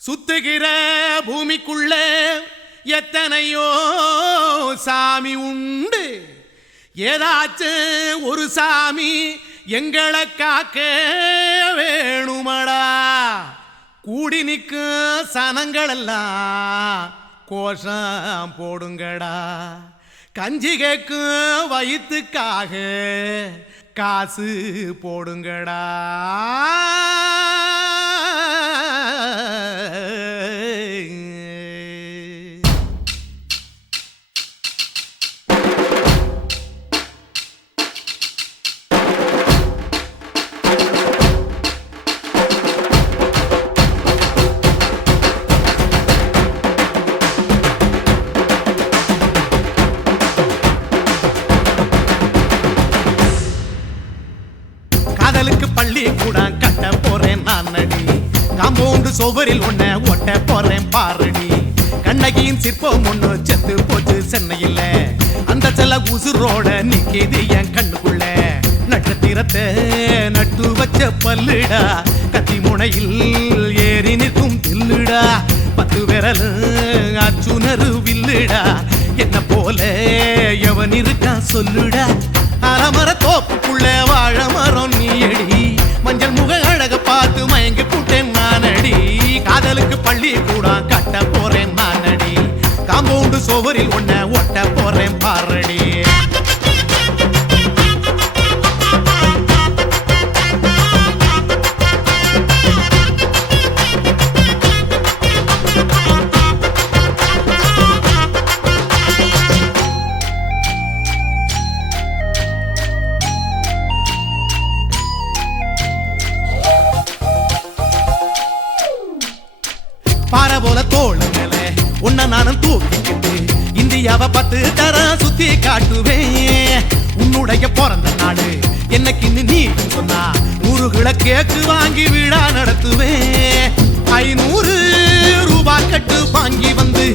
சுத்துகிற பூமிக்குள்ள எத்தனையோ சாமி உண்டு. ஏதாச்சும் ஒரு சாமி எங்களை காக்க வேணுமடா. கூடி நிற்கும் சனங்களெல்லாம் கோஷம் போடுங்கடா. கஞ்சி கேட்கும் வயிற்றுக்காக காசு போடுங்கடா. காதலுக்கு பள்ளி கூட கட்ட போறேன் நான் அடி. காம்பவுண்டு சோவரில் ஒன்ன ஒட்ட போறேன் பாரடி. கண்ணகியின் சிற்பம் ஒண்ணு செத்து போச்சு சென்னையில். அந்த செல்ல உசுரோட நிக்கிது என் கண்ணுக்குள்ள. நட்சத்திரத்தை நட்டு வச்ச பல்லுடா. கத்தி முனையில் ஏறி நிற்கும் தில்லுடா. 10 விரல் அச்சுணரு வில்லுடா. என்ன போல எவன் இருக்கா சொல்லுடா. அலமர தோப்புக்குள்ள வாழ மரம் நீ அடி. மஞ்சள் முக அழக பார்த்து மயங்கி புட்டேன் நானடி. காதலுக்கு பள்ளி கூட கட்ட போறேன் நானடி. காம்பவுண்டு சோவரில் ஒன்ன ஒட்ட போறேன் பாரடி. பாறை போல தோள் மேல உன்ன நானும் தூக்கிக்கிட்டு இந்தியாவை 10 தரம் சுத்தி காட்டுவேன். உன்னுடைய பிறந்த நாடு என்னைக்கு நீ சொன்னா 100 கிலோ கேக்கு வாங்கி விழா நடத்துவேன். 500 ரூபாய் கட்டு வாங்கி வந்து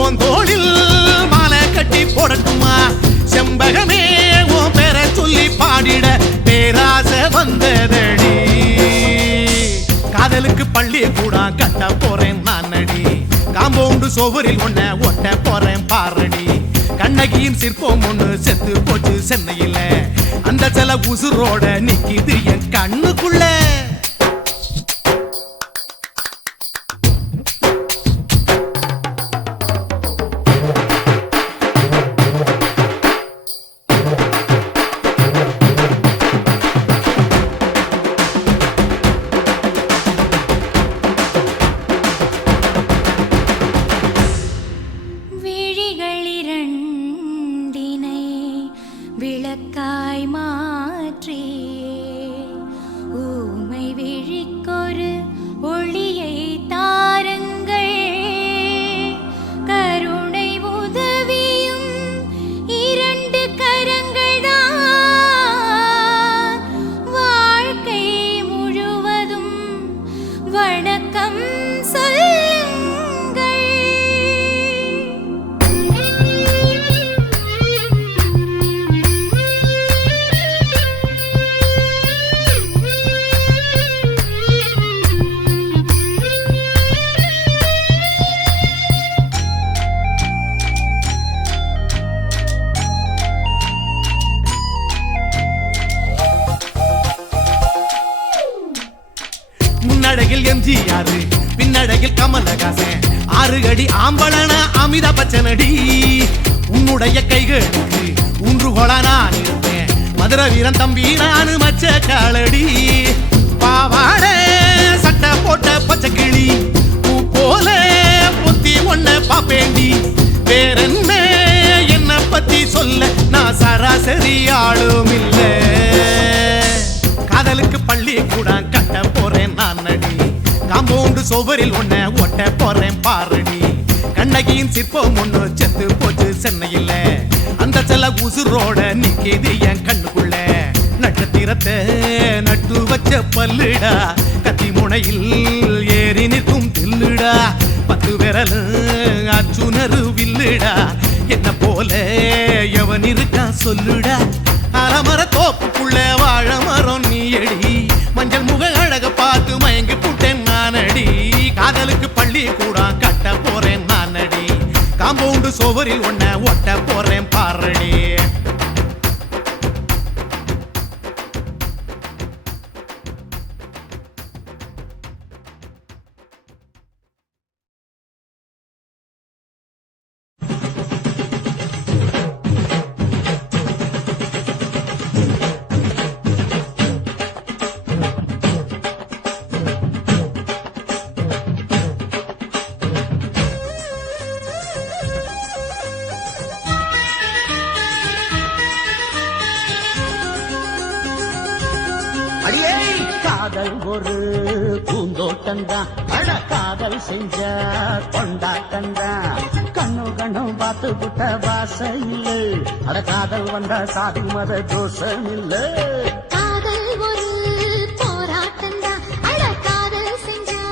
உன் தோளில் மாலை கட்டி போடட்டுமா. செம்பகமே உன் பேரை சொல்லி பாடிட பேராசை வந்ததடி. காதலுக்கு பள்ளி கூட கட்ட போறேன் நானடி. காம்பவுண்டு சோவரில் ஒன்ன ஒட்ட போறேன் பாரடி. கண்ணகியின் சிற்பம் ஒண்ணு செத்து போச்சு சென்னையில். அந்த சில உசுரோட நிக்கிது என் கண்ணுக்குள்ள. விளக்காய் மாற்றி ஊமை விழிக்கொரு ஒளியை தாருங்கள். கருணை உதவியும் 2 கரங்கள் தான். வாழ்க்கை முழுவதும் வணக்கம் சொல்லுங்கள். முன்னடையில் எம்ஜிஆர் பின்னடையில் கமலஹாசன் 6 அடி ஆம்பளன அமிதாப் பச்சனடி. உன்னுடைய கைகளுக்கு ஊன்றுகோலா நான் இருப்பேன். மதுரை வீரன் தம்பி நானு மச்ச காலடி. பாவாட சட்டை போட்ட பச்சை கிளி பூ போல பொத்தி ஒன்ன பாப்பேண்டி. வேறென்ன என்ன பத்தி சொல்ல நான் சராசரி ஆளும் இல்ல. காதலுக்கு பள்ளி கூட கட்ட போறேன் நானடி. காம்பவுண்டு சோவரில் ஒன்ன ஒட்ட போறேன் பாரடி. கண்ணகியின் சிற்பம் ஒண்ணு செத்து போச்சு சென்னையில். அந்த செல்ல உசுரோட நிக்கிது என் கண்ணுக்குள்ள. நட்சத்திரத்தை நட்டு வச்ச பல்லுடா. கத்தி முனையில் ஏறி நிற்கும் தில்லுடா. 10 விரல் அச்சுணரு வில்லுடா. என்ன போல எவன் இருக்கா சொல்லுடா. அலமர தோப்புக்குள்ள வாழ மரம் நீ அடி. மஞ்சள் முக அழக பார்த்து மயங்கி புட்டேன் நானடி. காதலுக்கு பள்ளி பள்ளி கூட கட்ட போறேன் நானடி காம்பவுண்டு சுவரில் ஒன்ன ஒட்ட போறேன் பாரடி அடியே காதல் ஒரு பூந்தோட்டந்தான் அட காதல் செஞ்ச கொண்டாட்டந்தான் கண்ணு கண்ணு பார்த்து புட்ட வாசம் இல்ல அட காதல் வந்த சாதி மத தோஷம் இல்ல காதல் ஒரு போராட்டம்தான் அட காதல் செஞ்சா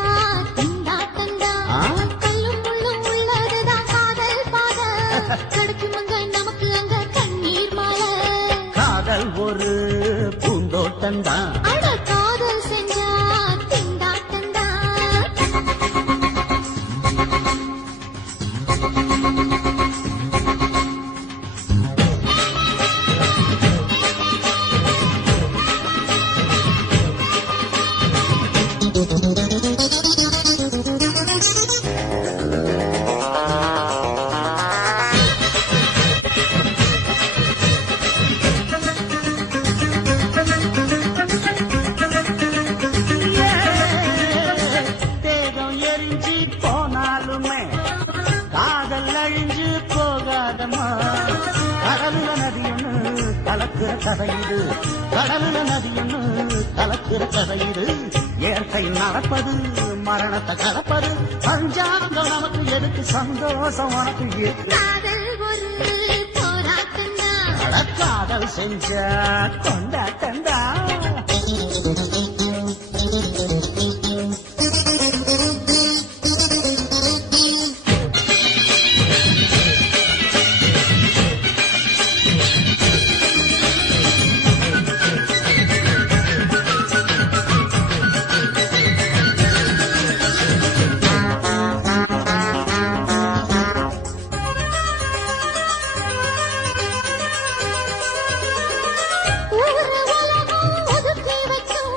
திண்டாட்டம்தான் கல்லும் முள்ளும் உள்ளதுதான் காதல் பாத கிடைக்கும் அங்க நமக்கு அங்க கண்ணீர் மாலை காதல் ஒரு பூந்தோட்டந்தான் அட காதல் செஞ்சா திண்டாட்டம்தான் தேகம் எரிஞ்சு போனாலுமே காதல் அழிஞ்சு போகாதமா கடலுல நதியொன்னு கலக்கிற கதையிடு கடலுல நதியொன்னு கலக்கிற கதையிடு இயற்கை நடப்பது மரணத்தை கலப்பது பஞ்சாங்கம் நமக்கு எதுக்கு சந்தோஷம் உனக்கு இருக்கு காதல் ஒரு போராட்டம்தான் அட காதல் செஞ்ச கொண்டாட்டந்தா ஊரு உலகம் ஒதுக்கி வச்சோம்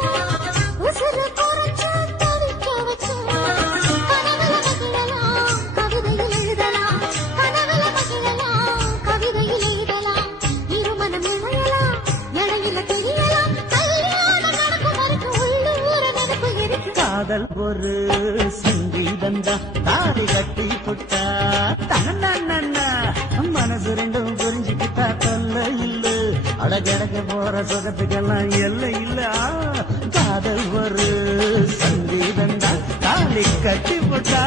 உசுறு குறைச்சு தவிக்க வச்சோம் கனவுல மகிழலாம் கவிதையில் எழுதலாம் கனவுல மகிழலாம் கவிதையில் எழுதலாம் இருமனம் இணையலாம் இடையில தெரியலாம் கல்யாணம் நடக்கும் வரைக்கும் உள்ளூர நினைப்பு இருக்கு காதல் ஒரு சங்கீதந்தா தாடி கட்டி புட்டா தன்னா மனசு ரெண்டும் புரிஞ்சுக்கிட்டா தொல்ல இல்ல அடகடக்க போற சுகத்துக்கெல்லாம் எல்லை இல்ல காதல் ஒரு சங்கீதந்தா தாடி கட்டி புட்டா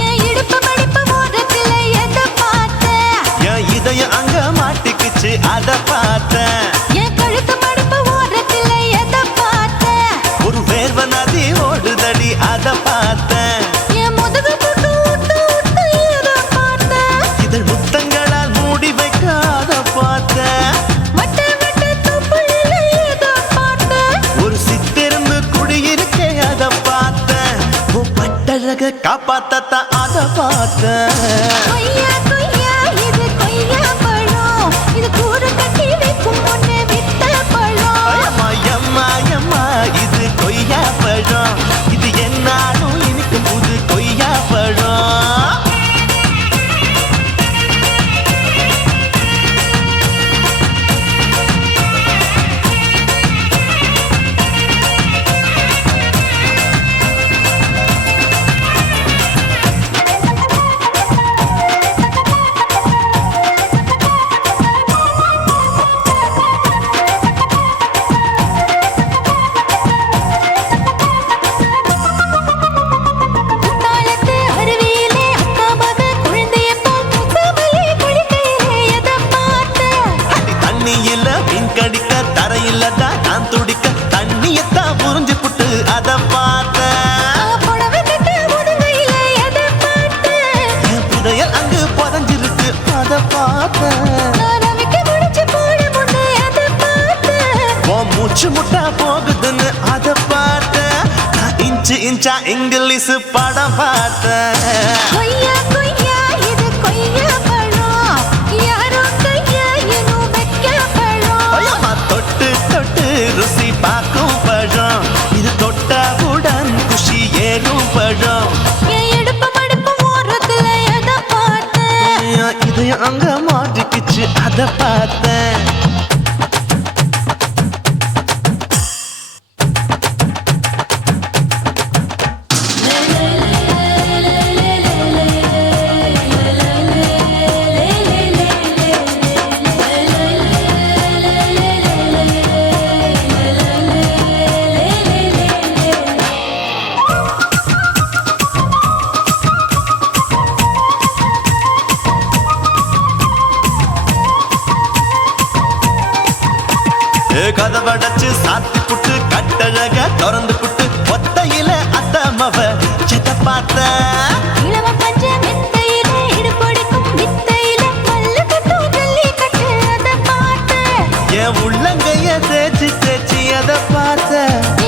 என் இடுப்பு மடிப்பு ஓரத்துல எதை பார்த்தேன் என் இதயம் அங்க மாட்டிக்கிச்சு அத பார்த்தேன் என் கழுத்து மடிப்பு ஓரத்துல எதை பார்த்தேன் ஒரு வேர்வ நதி ஓடுதடி அத பார்த்தேன் என் முதுகு புட்டு ஊத்து ஊத்து எதை பார்த்தேன் இதழ் முத்தங்களால் மூடி வைக்க அத பார்த்தேன் வட்ட வட்ட தொப்புளில எதை பார்த்தேன் ஒரு சித்தெரும்பு குடியிருக்கே அத பார்த்தேன் உன் பட்டழக காப்பாத்தத்தான் அத பார்த்தேன் கொய்யா கொய்யா இது கொய்யா பழம் இது கூடு கட்டி வைக்கும் முன்னே சீஞ்சா இங்கிலீஷ் படம் பார்த்தேன். கொய்யா கொய்யா இது கொய்யா பழம் யாரோ கையா இன்னும் வைக்க பழம் ஐயம்மா, தொட்டு தொட்டு ருசி பார்க்கும் பழம், இது தொட்டவுடன் குஷி ஏறும் பழம். என் இடுப்பு மடுப்பு ஓரத்துல எதை பார்த்தேன் இதையும் அங்க மாட்டிக்கிச்சு அத பார்த்தேன். கதவடைச்சு சாத்தி புட்டு கட்டழக திறந்து புட்டு ஒத்தையில அத்தமவ செத்த பார்த்த. இளவ பஞ்ச மெத்தையில இடுப்படிக்கும் வித்தையில பல்லு கட்டும் ஜல்லி கட்டு அதை பார்த்தேன் என் உள்ளங்கைய தேய்ச்சி தேய்ச்சி அத பார்த்த.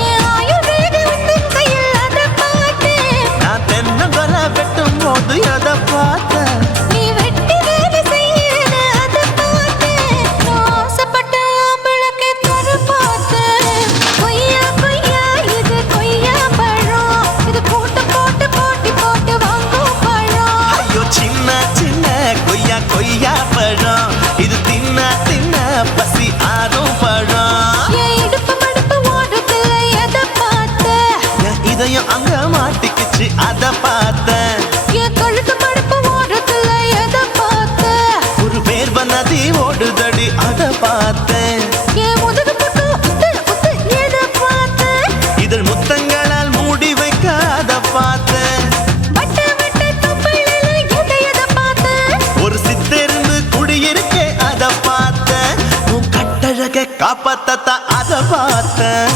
என் ஆயுர்வேத உந்தன் கையில் அதை பார்த்தேன் நான் தென்னங்கொலை வெட்டும் போது அத பார்த்த. நீ வெட்டி வேலை செய்யறது அதை பார்த்தேன் நான் ஆசைப்பட்ட ஆம்பளுக்கு தர பார்த்தேன் கொய்யா கொய்யா இது கொய்யா பழம் இது போட்டு போட்டு போட்டி போட்டு வாங்கும் பழம் ஐயோ சின்ன சின்ன கொய்யா கொய்யா பழம், இது தின்ன தின்ன பசி ஆறும் பழம். என் இடுப்பு மடுப்பு ஓரத்துல எதை பார்த்தேன் என் இதயம் அங்க மாட்டிக்கிச்சு அத பார்த்தேன். என் கழுத்து மடுப்பு ஓரத்துல எதை பார்த்தேன் ஒரு வேர்வ நதி ஓடுதடி அத பார்த்தேன். என் முதுகு பக்கம் உத்து உத்து எதை பார்த்தேன் இதழ் முத்தங்களால் மூடி வைக்க அத பார்த்தேன். வட்ட வட்ட தொப்பையில எதை பார்த்தேன் ஒரு சித்தெருந்து குடியிருக்கே அத பார்த்தேன். உன் கட்டழக காப்பாத்தத்த அத பார்த்தேன்.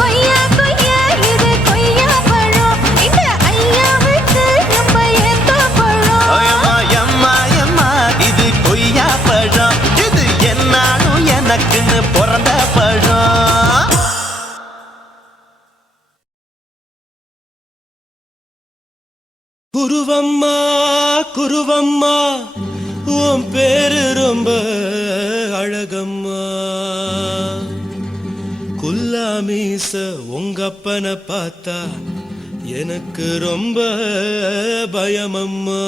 கொய்யா கொய்யா இது கொய்யா பழம் இந்த ஐயாவுக்கு ரொம்ப ஏத்த பழம் ஐயம்மா, எம்மா, எம்மா, இது கொய்யா பழம், இது என்னாலும் எனக்குன்னு பிறந்த பழம். குருவம்மா குருவம்மா உன் பேரு ரொம்ப அழகம்மா. குல்லாமீச உங்க அப்பனை பார்த்தா எனக்கு ரொம்ப பயமம்மா.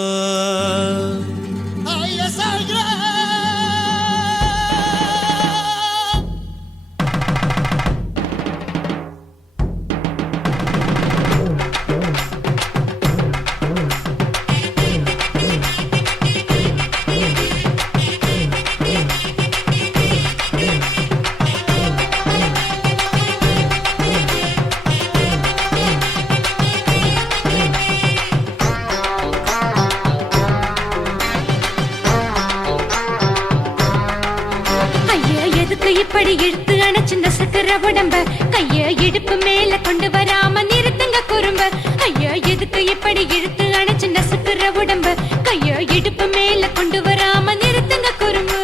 ஐயா எதுக்கு இப்படி இழுத்து அணைச்சு நசுக்கிற உடம்ப கைய இடுப்பு மேல கொண்டு வராம நிறுத்துங்க குறும்ப ஐயா எதுக்கு இப்படி இழுத்து அணைச்சு நசுக்கிற உடம்ப கைய இடுப்பு மேல கொண்டு வராம நிறுத்துங்க குறும்பு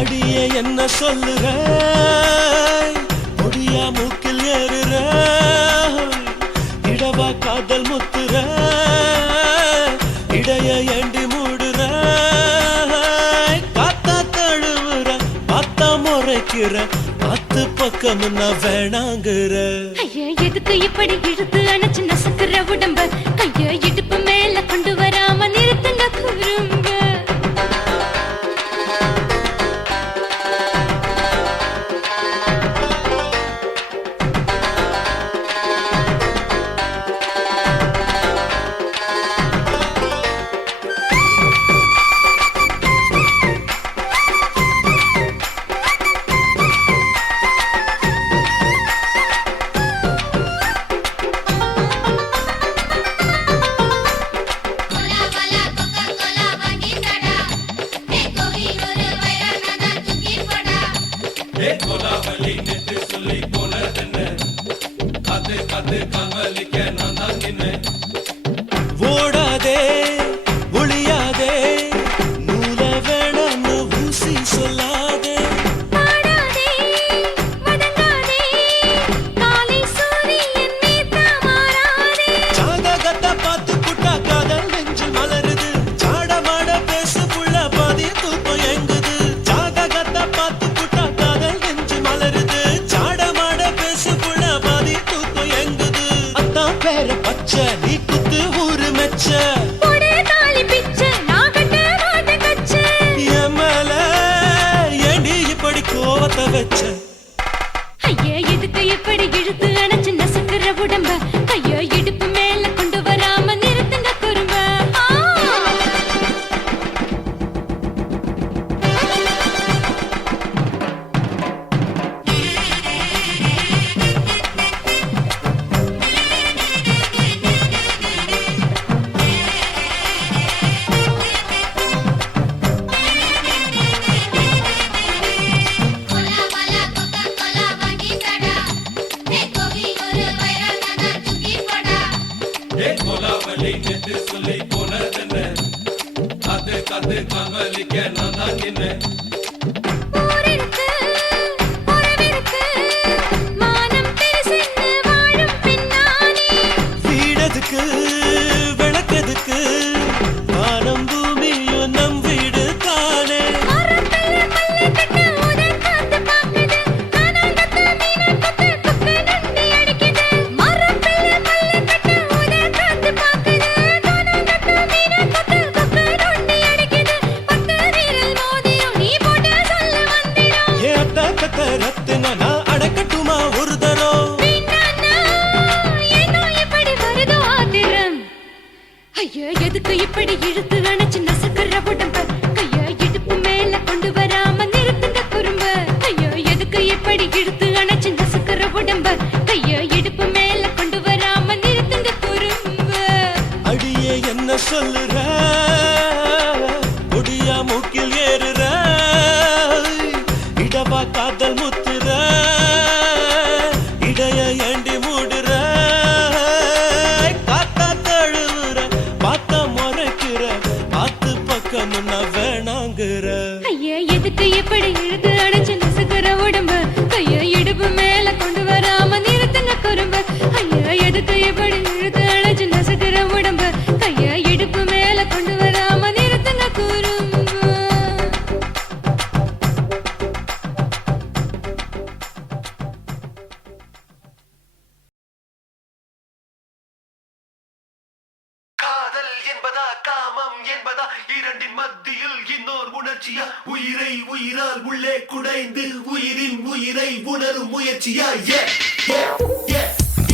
அடியே என்ன சொல்லுற, ஒடியா மூக்கில் ஏறுற, இடவா காதல் முத்துற, இடைய ஏண்டி மூடுற, காத்தா தழுவுற, பார்த்தா முறைக்கிற, பத்து பக்கம் நான் வேணாங்குற. ஐயா எதுக்கு இப்படி இழுத்து அணைச்சு நசுக்கிற உடம்ப கைய இடுப்பு மேல கொண்டு வராம நிறுத்துங்க குறும்ப ஓடாதே ஒளியாதே நூல வேணான்னு ஊசி சொல்லாதே. பாடாதே வதங்காதே காலை சூரியன் நேத்தா மாறாதே வச்ச ஐயா எதுக்கு இப்படி இழுத்து அணைச்சு நசுக்குற உடம்ப கைய இடுப்பு மேல கொண்டு வராம நிறுத்துங்க குறும்ப ஊரிருக்கு, உறவிருக்கு, மானம் பெருசென்று வாழும் பெண்ணானே. வீடதுக்கு விளக்கதுக்கு வானம் பூமியும் நம் வீடு தானே மரத்துல மல்லு கட்டு உதர் காத்து பாக்குது. கானாங்கத்து மீனாங்கத்து குக்கு நொண்டி அடிக்குது. மரத்துல மல்லு கட்டு உதர் காத்து பாக்குது. கானாங்கத்து மீனாங்கத்து குக்கு நொண்டி அடிக்குது. பத்து விரல் மோதிரம் நீ போட்டு சொல்ல வந்திடும். ஏ அட்ட கட்ட ரத்தின நான் அடக்கட்டுமா ஒரு தரம் வீணானா, ஏனோ இப்படி வருதோ ஆத்திரம்? ஐயா எதுக்கு இப்படி இழுத்து அணைச்சு நசுக்குற உடம்ப கைய இடுப்பு மேல கொண்டு வராம நிறுத்துங்க குறும்ப ஐயா எதுக்கு இப்படி இழுத்து அணைச்சு நசுக்குற உடம்ப கைய இடுப்பு மேல கொண்டு வராம நிறுத்துங்க குறும்ப அடியே என்ன சொல்லுற முடியா மூக்கில் ஏறுற இடவா காதல் முத்துற இடைய ஏண்டி மூடுற காத்தா தழுவுற பார்த்த முறைக்கிற பார்த்து பக்கம் நான் வேணாங்கிற ஐயா எதுக்கு இப்படி இழுத்து அணைச்சு நசுக்குற உடம்ப கைய இடுப்பு மேல கொண்டு வராம நிறுத்துங்க குறும்ப ஐயா எதுக்கு இப்படி இழுத்து அணைச்சு நசுக்குற உடம்ப கைய இடுப்பு மேல கொண்டு வராம நிறுத்துங்க குறும்ப காதல் என்பதா காமம் என்பதா இரண்டின் மத்தியில் இன்னோர் உணர்ச்சியா உயிரை உயிரால் உள்ளே குடைந்து உயிரின் உயிரை உணரும் முயற்சியா ஏ ஏ ஏ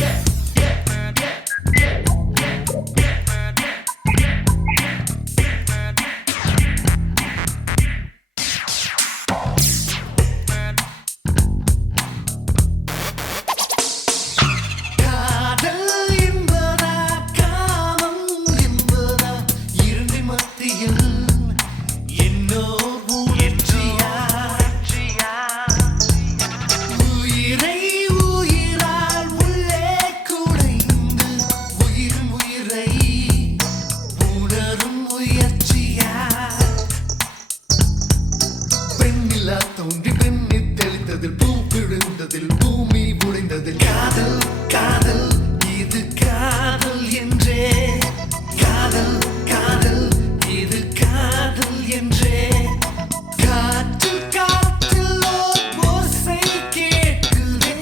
ஏ காதல் என்பதா காமம் என்பதா இரண்டின் மத்தியில் என்னோ முயற்சியா உயிரை உயிரால் உள்ளே குடைந்து உயிரின் உயிரை உணரும் முயற்சியா பெண்ணிலா தோன்றி பெண்ணில் தெளித்ததில் பூ விழுந்ததில் பூமி உடைந்ததில் காதல் காதல் இது காதல் என்றே காதல் காதல் இது காதல் என்றே காற்று காற்றில் ஓர் ஓசை கேட்குதே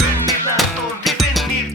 பெண்ணிலா தோன்றி பெண்ணீர்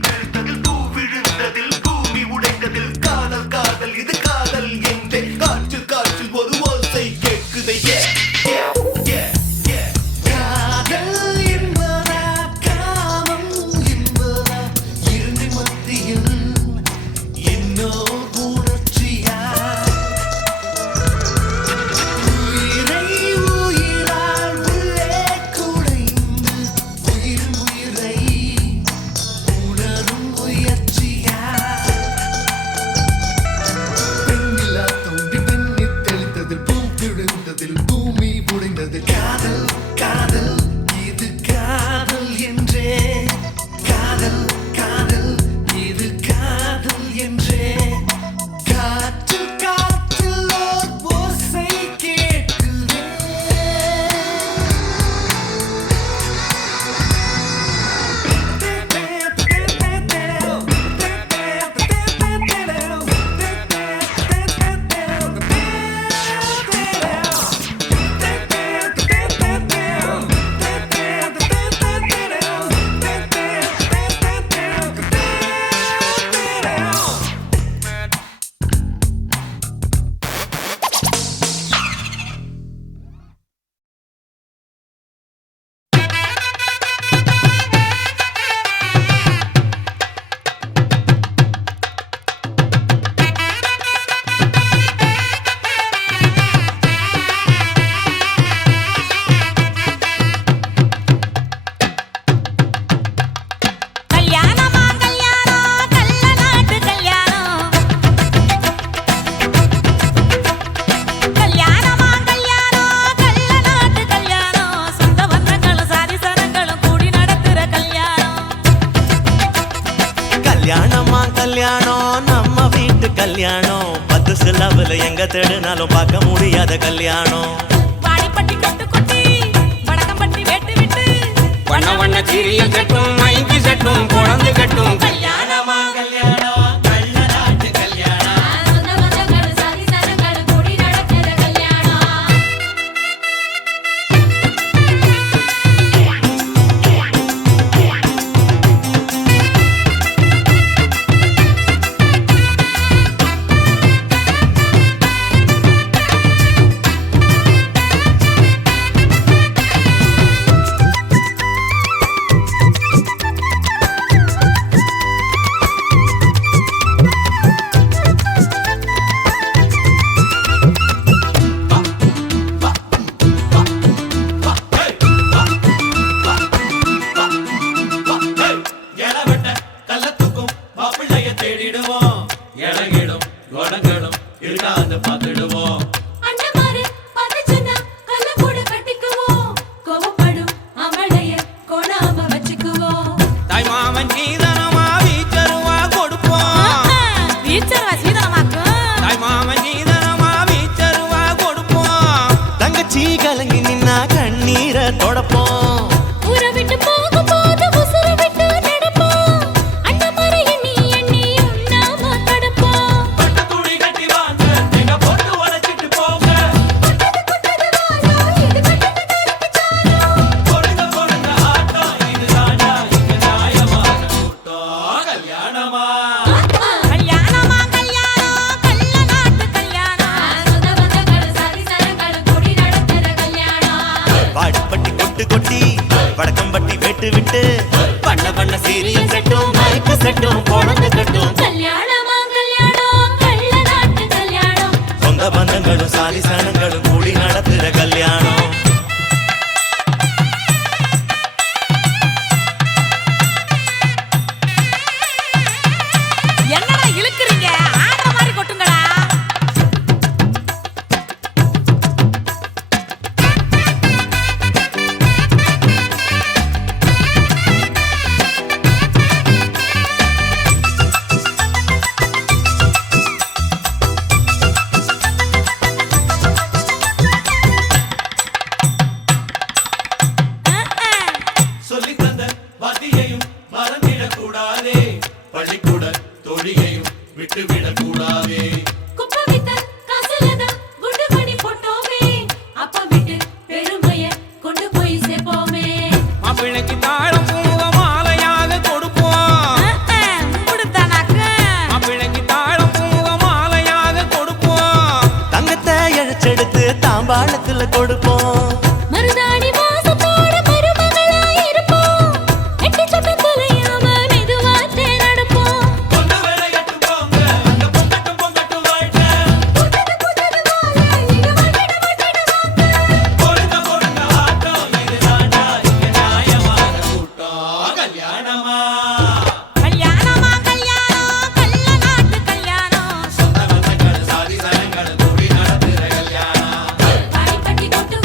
கல்யாணம் 10 சில்லாவில் எங்க தேடினாலும் பார்க்க முடியாத கல்யாணம். வாடிப்பட்டி கட்டு கொட்டி வடக்கம்பட்டி வெட்டு விட்டு வண்ண வண்ண சீரியல் செட்டும் மைக்கு செட்டும் குழந்தை கட்டும் கல்யாணமா கல்யாணம் கள்ள நாட்டு கல்யாணம் சொந்த பந்தங்கள் சாதி சனங்கள் கூடி நடக்கிற கல்யாணம் எலவெட்ட கள்ளத்துக்கும் மாப்பிள்ளைய தேடிடுவோம் இளங்கிடும் குணங்களும் இருக்காது பார்த்துடுவோம் அண்ணமாரு பதச்சனா கல்ல கூட கட்டிக்குவோம் கோவப்படும் அமளைய கோணாம வச்சுக்குவோம் தாய் மாமன் சீதனமா வீச்சருவா கொடுப்போம். வீச்சரவா சீதனமாக்கு தாய் மாமன் சீதனமா வீச்சருவா கொடுப்போம். தங்கச்சி கலங்கி நின்னா கண்ணீரை தொடப்போம். ஊரை விட்டு போகும்போது உசுரை விட்டு நடப்போம் அண்ணமாரு எண்ணி எண்ணி உண்ணாம தடுப்போம் பட்டு துணி கட்டி வாங்க எங்க பொண்ணு உடைச்சிட்டு போங்க பொழுத பொழுத ஆட்டம் இது ராஜா இங்க நியாயமான கூட்டம் கல்யாணமா கல்யாணமா கல்யாணம் கள்ள நாட்டு கல்யாணம் சொந்த பந்தங்கள் சாதி சனங்கள் கூடி நடக்கிற கல்யாணம் வாடிப்பட்டி கொட்டு கொட்டி வடக்கம்பட்டி வெட்டு விட்டு வண்ண வண்ண சீரியல் செட்டும் மைக்கு செட்டும் குழந்தை கட்டும் கல்யாணமா கல்யாணம் கள்ள நாட்டு கல்யாணம் சொந்த பந்தங்களும் சாதி சனங்களும் கூடி நடத்துற கல்யாணம். என்னடா இழுக்குறீங்க ஆடுற மாதிரி கொட்டுங்கடா. சொல்லித் தந்த வாத்தியையும் மறந்திடக் கூடாதே பள்ளிக்கூட தொழிலையும் விட்டுவிடக் கூடாதே குப்பை வித்த காசுலதான் குண்டு மணி போட்டோமே அப்ப விட்டு பெருமைய கொண்டு போய் சேர்ப்போமே மாப்பிள்ளைக்கு தாழம் பூவ மாலையாக கொடுப்போம். கொடுத்தானாக்கு மாப்பிள்ளைக்கு தாழம் பூவ மாலையாக கொடுப்போம். தங்கத்தை இழைச்செடுத்து தாம்பாளத்துல கொடுப்போம். மருதாணி வாசத்தோட மருமகளா இருப்போம் எட்டி சத்தம் தொலையாம மெதுவாத்தே நடப்போம் பொண்ணு வேலையட்டு போங்க அங்க பொங்கட்டும் பொங்கட்டும் வாழ்க்கை பொழுத பொழுத ஆட்டம் இது ராஜா இங்க நியாயமான கூட்டம் கல்யாணமா கல்யாணமா கல்யாணம் கள்ள நாட்டு கல்யாணம் சொந்த பந்தங்கள் சாதி சனங்கள் கூடி நடத்துற கல்யாணம் பாடிப்பட்டி கொட்டு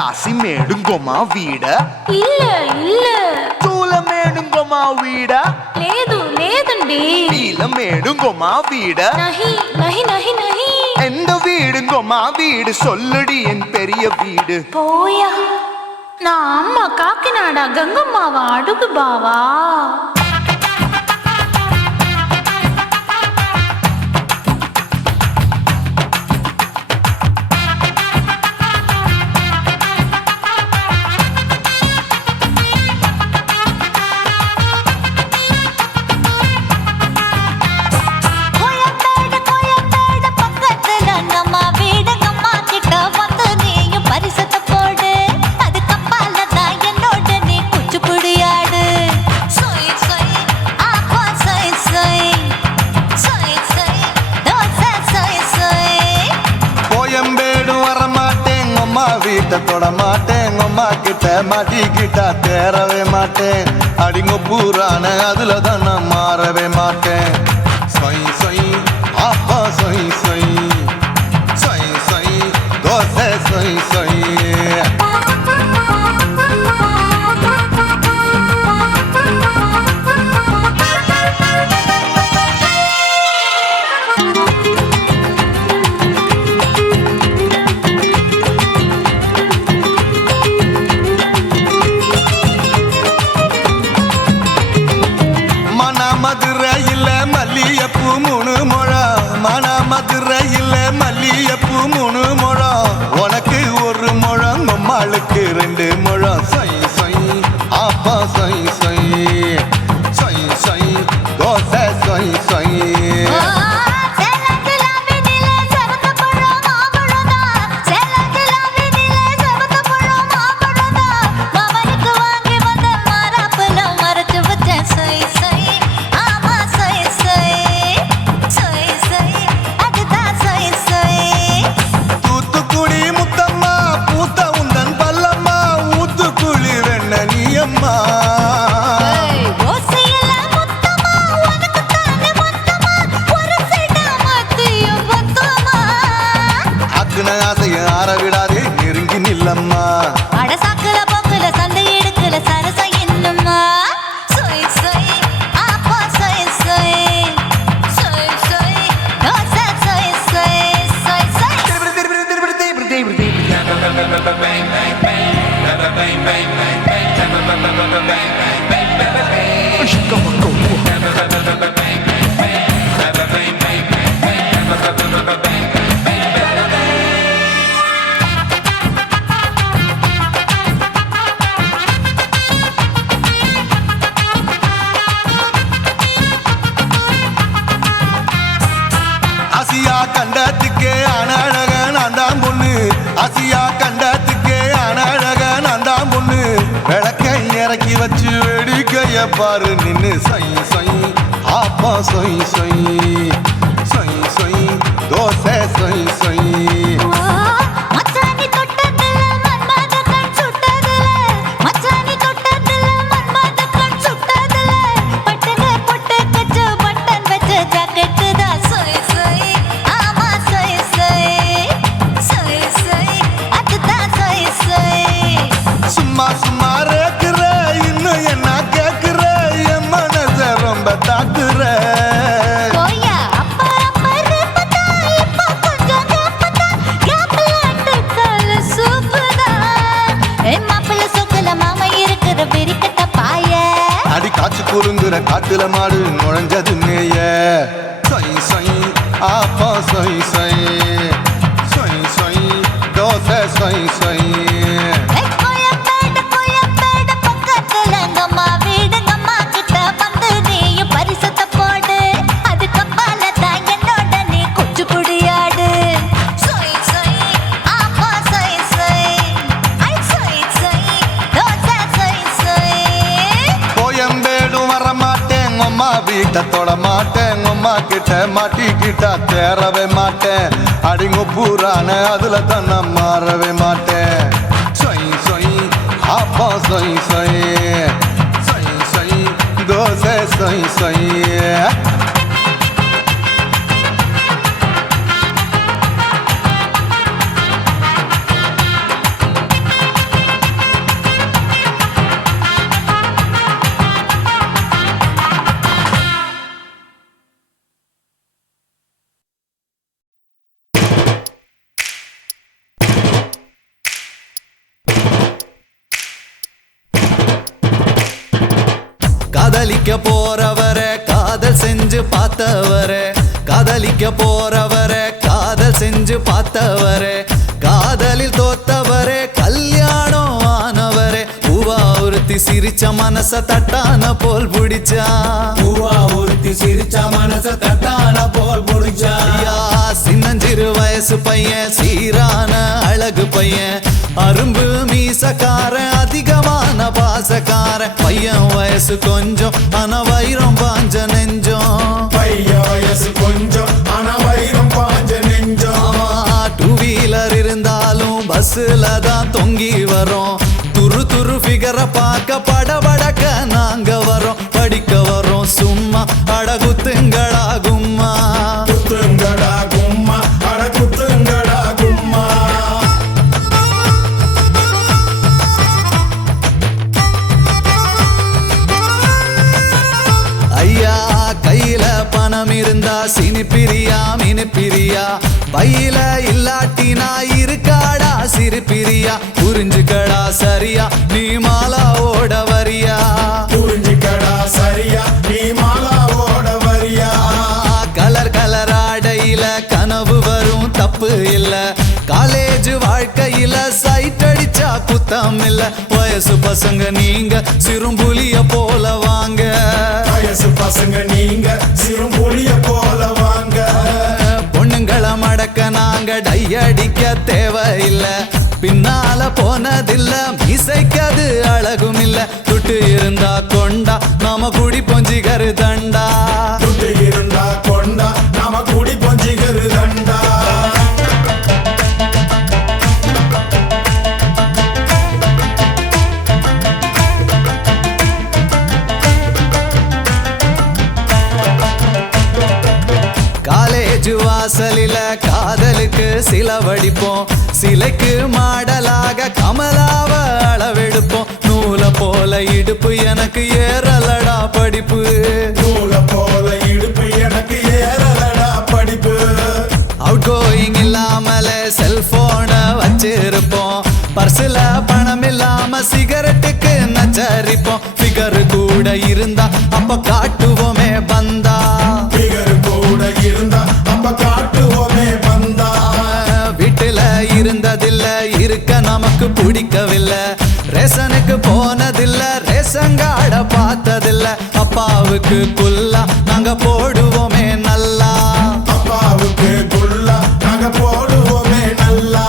కాశీమేడుంగొమా వీడ இல்ல இல்ல చూలమేడుంగొమా వీడ లేదు లేదండి నీలమేడుంగొమా వీడ நஹி நஹி நஹி நஹி எந்த வீடுங்கொமா வீடு சொல்லுடி என் பெரிய வீடு போயா நான் அம்மா காக்கிநாடா கங்கம்மாவா அடுகு பாவா தொட மாட்டேன் அம்மா கிட்ட மாட்டிக்கிட்டா தேரவே மாட்டேன் அடிங்க பூரான அதுல தான் நான் மாறவே மாட்டேன் சொய் சொய் அப்பா சொய் சொய் சொய் சொய் தோசை சொய் சொய் மதுரையில் மல்லியப்பூ 3 முழம் மன மதுரையில் மல்லியப்பூ 3 முழம் உனக்கு 1 முழம் அம்மாளுக்கு 2 முழம் சொய் சொய் அப்பா சொய் சொய் சொய் சொய் தோசை சொய் சொய் ஆரவிடாதே நெருங்கி நில்லம்மா அடசாக்குல பொக்குல சந்தை எடுக்கல சரச என்னம்மா சொய் சொய் அப்பா சொய் சொய் சொய் சொய் தோசை சொய் சொய் சொய் சொய் ஆசியா கண்டத்துக்கே அனழக நான் தான் பொண்ணு ஆசியா கண்டத்துக்கே அனழக நான் தான் பொண்ணு விளக்கை இறக்கி வச்சு வேடிக்கைய பாரு நின்னு சொய் சொய் ஆப்பா சொய் சொய் சொய் சொய் தோசை சொய் சொய் சும்மா சும்மா ரேக்குற இன்னும் என்ன கேக்குற என் மனச ரொம்ப தாக்குற அடி காய்ச்சி குறுங்குற காட்டுல மாடு நுழைஞ்சது மேய சொய் சொய் ஆப்பா சொய் சொய் சொய் சொய் தோசை சொய் சொய் வீட்டை தொட மாட்டேன் அம்மா கிட்ட மாட்டிக்கிட்டா தேரவே மாட்டேன் அடிங்க பூரான அதுல தான் நான் மாறவே மாட்டேன் சொய் சொய் அப்பா சொய் சொய் சொய் சொய் தோசை சொய் சொய் காதலிக்க போறவரை காதல் செஞ்சு பார்த்தவரை காதலிக்க போறவரை காதல் செஞ்சு பார்த்தவரை காதலில் தோத்தவரே கல்யாணம் ஆனவரே பூவா ஒருத்தி சிரிச்ச மனச தட்டான போல் பிடிச்சா பூவா ஒருத்தி சிரிச்ச மனச தட்டான போல் பிடிச்சா சின்னஞ்சிறு வயசு பையன் சீரான அழகு பையன் அரும்பு மீசக்கார அதிகமான பாசக்கார பையன் வயசு கொஞ்சம் ஆனா வைரம் பாஞ்ச நெஞ்சம் பையன் வயசு கொஞ்சம் ஆனா வைரம் பாஞ்ச நெஞ்சம் டூ வீலர் இருந்தாலும் பஸ்ல தான் தொங்கி வரோம் துரு துரு ஃபிகரை பார்க்க படபடக்க நாங்க வரோம் படிக்க வரோம் சும்மா அடகுத்துங்கடா கும்மா குத்துங்கடா கும்மா அட குத்துங்கடா கும்மா ஐயா கையில பணம் இருந்தா சினி பிரியா மினி பிரியா பையில இல்லாட்டினா இருக்காடா சிறு பிரியா புரிஞ்சுக்கடா சரியா நீ மாலா ஓட வரியா புரிஞ்சுக்கடா சரியா நீ மாலா ஓட வரியா கலர் கலர் ஆடையில கனவு வரும் தப்பு இல்ல காலேஜ் வாழ்க்கையில சைட் அடிச்சா குத்தம் இல்ல வயசு பசங்க நீங்க சிறும்புலிய போல வாங்க வயசு பசங்க நீங்க சிறும்புலிய போல வாங்க பொண்ணுங்களை மடக்க நாங்க டை அடிக்க தேவையில்ல பின்னால போனதில்ல மீசைக்கது அழகும் இல்ல துட்டு இருந்தா கொண்டா நாம குடி பொஞ்சிகரு தண்டா துட்டு இருந்தா கொண்டா நாம குடி பொஞ்சிகரு தண்டா காலேஜ் வாசலில காதலுக்கு சிலவடிப்போம் சிலைக்கு மாடலாக கமலாவ அளவெடுப்போம் நூல போல இடுப்பு எனக்கு ஏறலடா படிப்பு நூல போல இடுப்பு எனக்கு ஏறலடா படிப்பு அவுட் கோயிங் இல்லாமல செல்போன வச்சிருப்போம் பர்சுல பணம் இல்லாம சிகரெட்டுக்கு நச்சரிப்போம் ஃபிகர் கூட இருந்தா அப்ப காட்டுவோமே பந்தா ஃபிகர் கூட இருந்தா அப்ப காட்டுவோமே பந்தா வீட்டுல இருந்ததில்ல இருக்க நமக்கு பிடிக்கவில்லை ரேஷனுக்கு போனதில்ல ரேஷங்காட பார்த்ததில்ல அப்பாவுக்கு குல்லா நாங்க போடுவோமே நல்லா அப்பாவுக்கு குல்லா நாங்க போடுவோமே நல்லா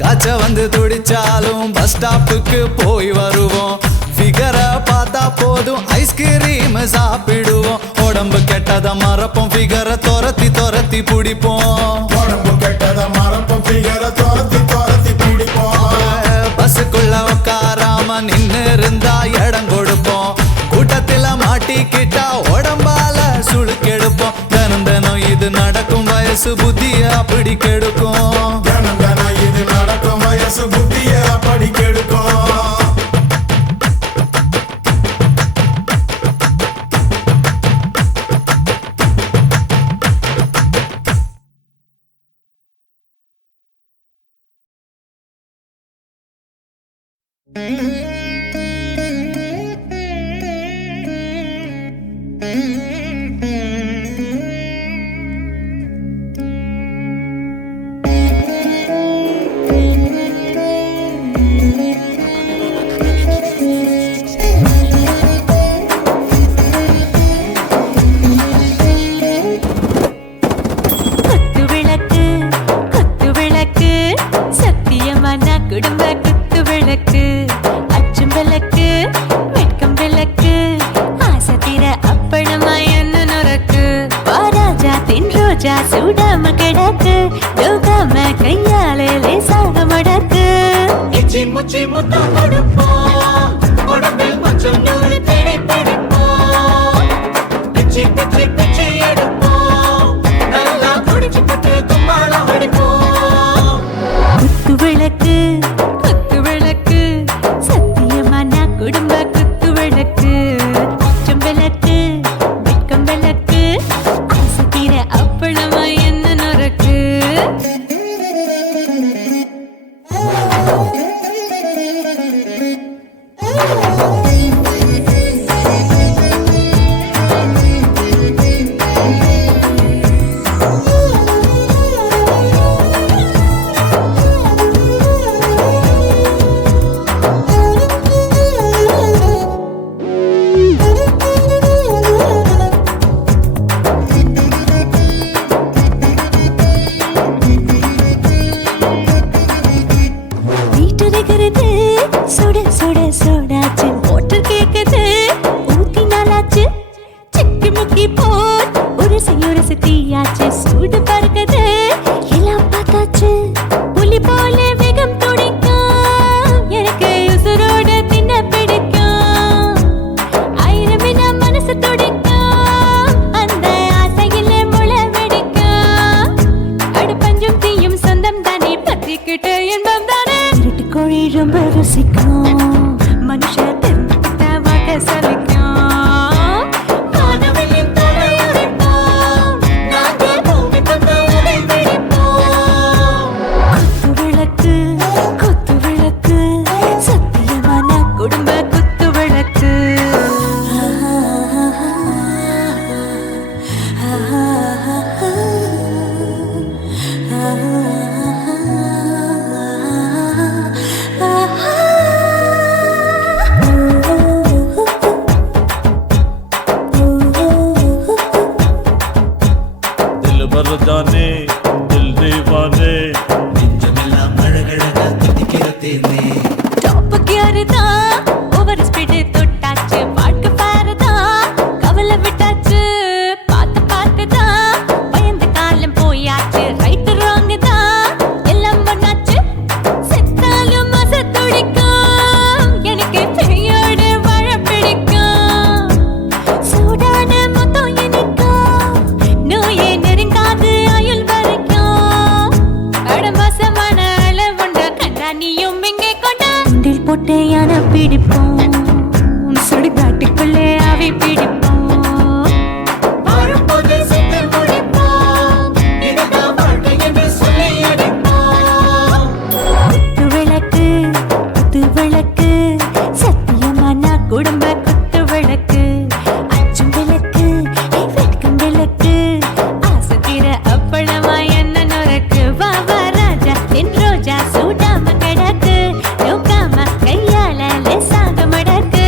காய்ச்ச வந்து துடிச்சாலும் பஸ் ஸ்டாப்புக்கு போய் வருவோம் ஃபிகரை பார்த்தா போதும் ஐஸ்கிரீம் சாப்பிடுவோம் உடம்பு கெட்டத மறப்போம் ஃபிகரை துரத்தி துரத்தி பிடிப்போம் உடம்பு கெட்டத மறப்போம் ஃபிகரை துரத்தி துரத்தி பிடிப்போம் பஸ்ஸுக்குள்ள உட்காராம நின்னு இருந்தா இடம் கொடுப்போம் கூட்டத்தில மாட்டிக்கிட்டா உடம்பால சுழுக்கெடுப்போம் தினம் தினம் இது நடக்கும் வயசு புத்திய அப்படி கெடுக்கும் தினம் தினம் இது நடக்கும் வயசு புத்திய அப்படி கெடுக்கும் சுடாம கிடக்கு யோகாம கையாலே லேசாக மடக்கு இச்சி முச்சி முத்தம் கொடுப்போம் உடம்பில் கொஞ்சம் நூறு தேடி பிடிப்போம் பிச்சி பிச்சி பிச்சி எடுப்போம் நல்லா குடிச்சு பட்டு கும்பாளம் அடிப்போம் குத்து விளக்கு சத்தியமான குடும்ப குத்து விளக்கு அச்சம் விளக்கு வெட்கம் விளக்கு ஆசை தீர அப்பளமா என்ன நொறுக்கு சூடு பறக்குது எல்லாம் பார்த்தாச்சு புலி போல வேகம் துடிக்கும் எனக்கு உசுரோட தின்ன பிடிக்கும் ஆயிரம் வினா மனசு துடிக்கும் அந்த ஆசையில முளை வெடிக்கும் அடுப்பஞ்சும் தீயும் சொந்தம் தானே பத்திக்கிட்டு இன்பம் தானே இருட்டு கோழி ரொம்ப ருசிக்கும் மனுஷ தெரிஞ்சுக்கிட்ட வாக்க சலிக்கும் जाने दिल दीवाने நெஞ்சமெல்லாம் அழகழகா தித்திக்கிற தேனே டாப் கியர் தான் ஓவர் ஸ்பீட் தொட்டாச்சு பாட்டு பாரு தான் கவலை விட்டாச்சு பார்த்து பார்த்து தான் பயந்த காலம் போயாச்சு ரைட் ராங் தான் எல்லாம் பண்ணாச்சு செத்தாலும் மச துடிக்கும் எனக்கு பெரியோடு வாழ பிடிக்கும் சூடான மொத்தம் இனிக்கும் நோயே நெருங்காது ஆயுள் வரைக்கும் அடமோசமான அளவுண்ட கண்டா நீயும் இங்கே கொண்டா உண்டில் போட்டு யானை பிடிப்போம் சுடுகாட்டுக்குள்ளே அவை பிடிப்போம் வரும்போது செத்து முடிப்போம் இதுதான் வாழ்க்கை என்று சொல்லி அடிப்போம் குத்து விளக்கு சத்தியமான குடும்ப குத்து விளக்கு அச்சும் விளக்கு வெட்கம் விளக்கு ஆசத்திர அப்பளமா என்ன நொறக்கு வா வா ராஜா என் ரோஜா சூடாம கிடக்கு நோக்காம கையால லேசாக மடக்கு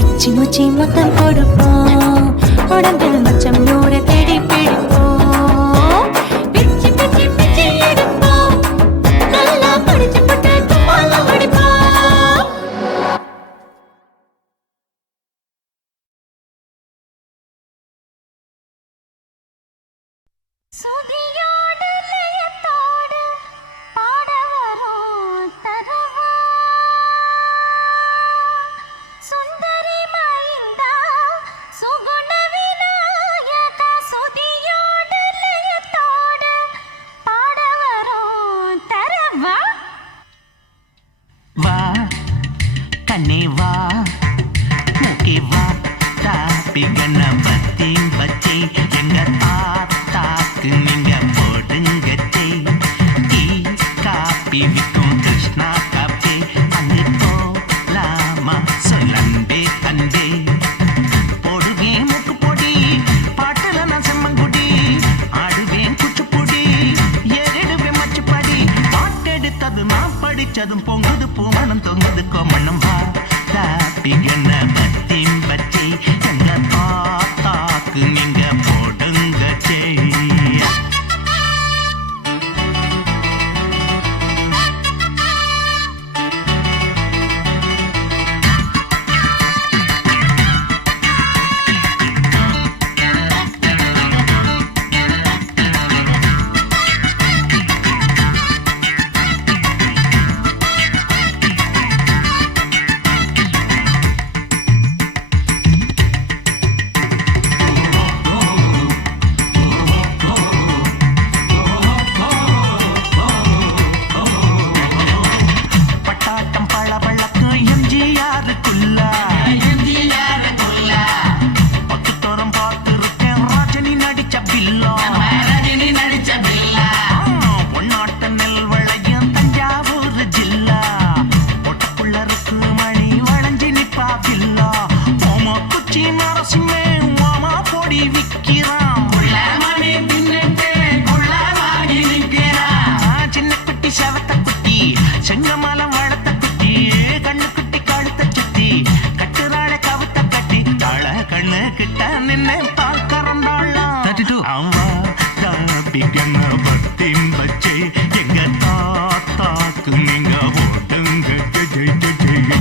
இச்சி முச்சி மொத்தம் கொடுப்போம் உடம்பில் மச்சம் நூற தேடி பிடிப்போம் பிச்சி பிச்சி பிச்சி எடுப்போம் நல்லா படிச்சு போட்டு துப்பால படிப்போம் சுதியோடு லயத்தோடு பாட வரும் தரவா சுந்தரி மைந்தா சுகுண விநாயகா சுதியோடு லயத்தோடு பாட வரும் தரவா வா கண்ணே வா மூக்கே வா தாப்பி கண்ண பத்தி பச்சை எங்க தாத்தாக்கு நீங்க போடுங்கச்சை டீ காப்பி விற்கும் கிருஷ்ணா காப்பி அங்கே போலாமா சொல்லம்பே அன்பே போடுவேன் மூக்கு பொடி பாட்டுல நான் செம்மங்குடி ஆடுவேன் குச்சிப்புடி ஏறிடுவேன் மச்சுப்படி பாட்டெடுத்தது நான் படிச்சதும் பொங்குது பூமணம் தொங்குது கோமணம் வா தாப்பி கண்ண பத்தி பச்சை எங்க தாத்தாக்கு நீங்க போடுங்கச்சை பட்டாட்டம் பளபளக்கு எம்ஜிஆருக்குள்ள பத்து தோறம் பார்த்திருக்கேன் ரஜினி நடிச்ச பில்லா பொன்னாட்ட நெல் வளையும் தஞ்சாவூர் ஜில்லா பொட்டப்புள்ள இருக்கு மணி வளைஞ்சி நிப்பா பில்லா ஓமா குச்சி நரசிம்மே ஓமா பொடி விக்கிறான் சின்ன குட்டி செவத்த குட்டி செங்கமலம் வளர்த்த குட்டி கண்ணு குட்டி கழுத்த சுத்தி கட்டுறாள கவுத்த கட்டி தாழ கண்ணு கிட்ட நின்னு பால் கறந்தாளா அவா தாப்பிக்கண்ண பத்தி பச்சை எங்க தாத்தாக்கு நீங்க ஓடுங்க ஜெய் ஜெய் ஜெய்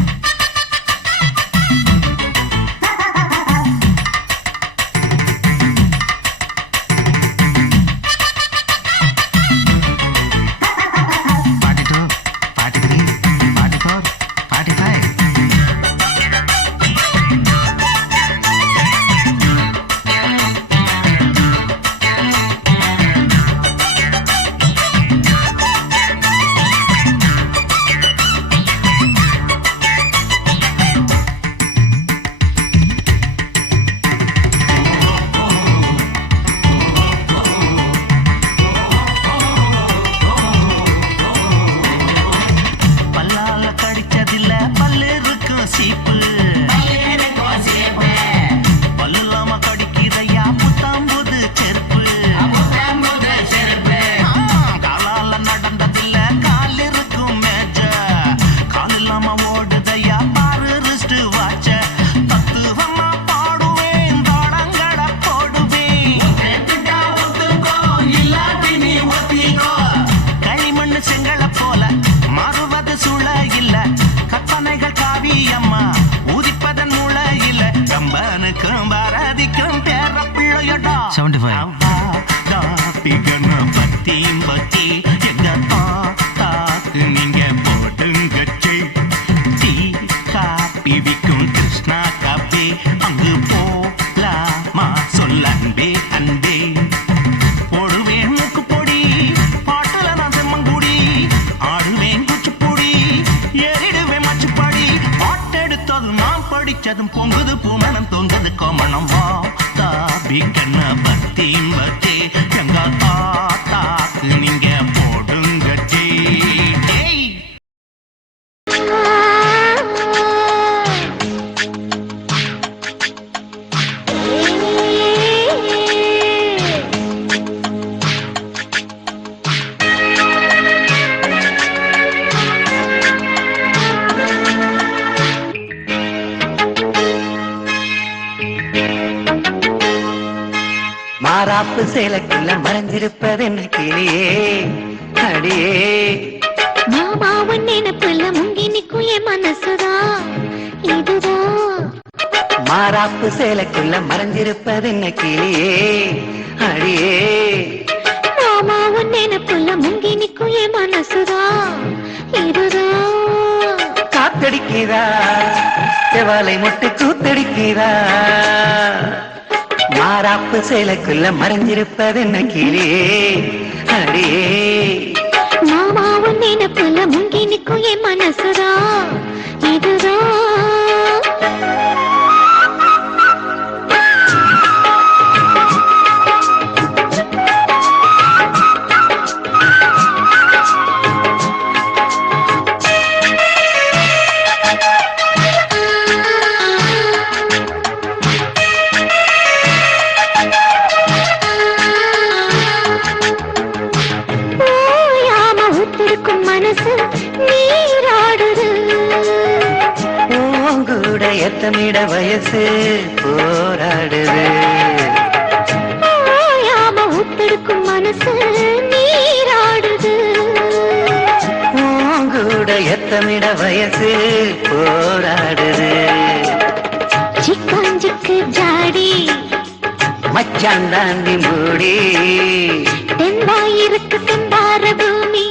பத்தி பத்தி எங்க தாத்தாக்கு நீங்க போடுங்கச்சு டீ காப்பி விக்கும் கிருஷ்ணா காப்பி அங்கு போலாமா சொல்ல அன்பே அன்பே போடுவேன் மூக்கு பொடி பாட்டுல நான் செம்மங்குடி ஆடுவேன் குச்சிப்புடி ஏறிடுவேன் மச்சுப்பாடி பாட்டெடுத்ததும் நான் படிச்சதும் பொங்குது பூமணம் தொங்குது கோமணம் வா தாபி கண்ண பத்தி பத்தி எங்க தாத்தாக்கு நீங்க போடுங்கச்சி டேய் மாறாப்பு சேலக்குள்ள மறைஞ்சிருப்பது என்ன கிளியே அடியே மாமாவன் நினைப்புல முங்கி நிக்கும் என் மனசுதா இதுதான் மாறாப்பு சேலக்குள்ள மறைஞ்சிருப்பது என்ன கிளியே அடியே மாமாவன் நினைப்புல முங்கி நிக்கும் என் மனசுதா இதுதான் காத்தடிக்கிறா செவாலை முட்டு கூத்தடிக்கிறா மாறாப்பு சேலைக்குள்ள மறைஞ்சிருப்பது என்ன கிளியே அடியே மாமாவன் நினைப்புல முங்கி நிக்கும் என் மனசுதா இதுதான் எத்தமிட வயசு போராடுது உத்திருக்கும் மனசு நீராடுது கூட எத்தமிட வயசு போராடுது சிக்காஞ்சிக்கு ஜாடி மச்சான் தாண்டி மூடி தென்பாயிருக்கு செம்பார பூமி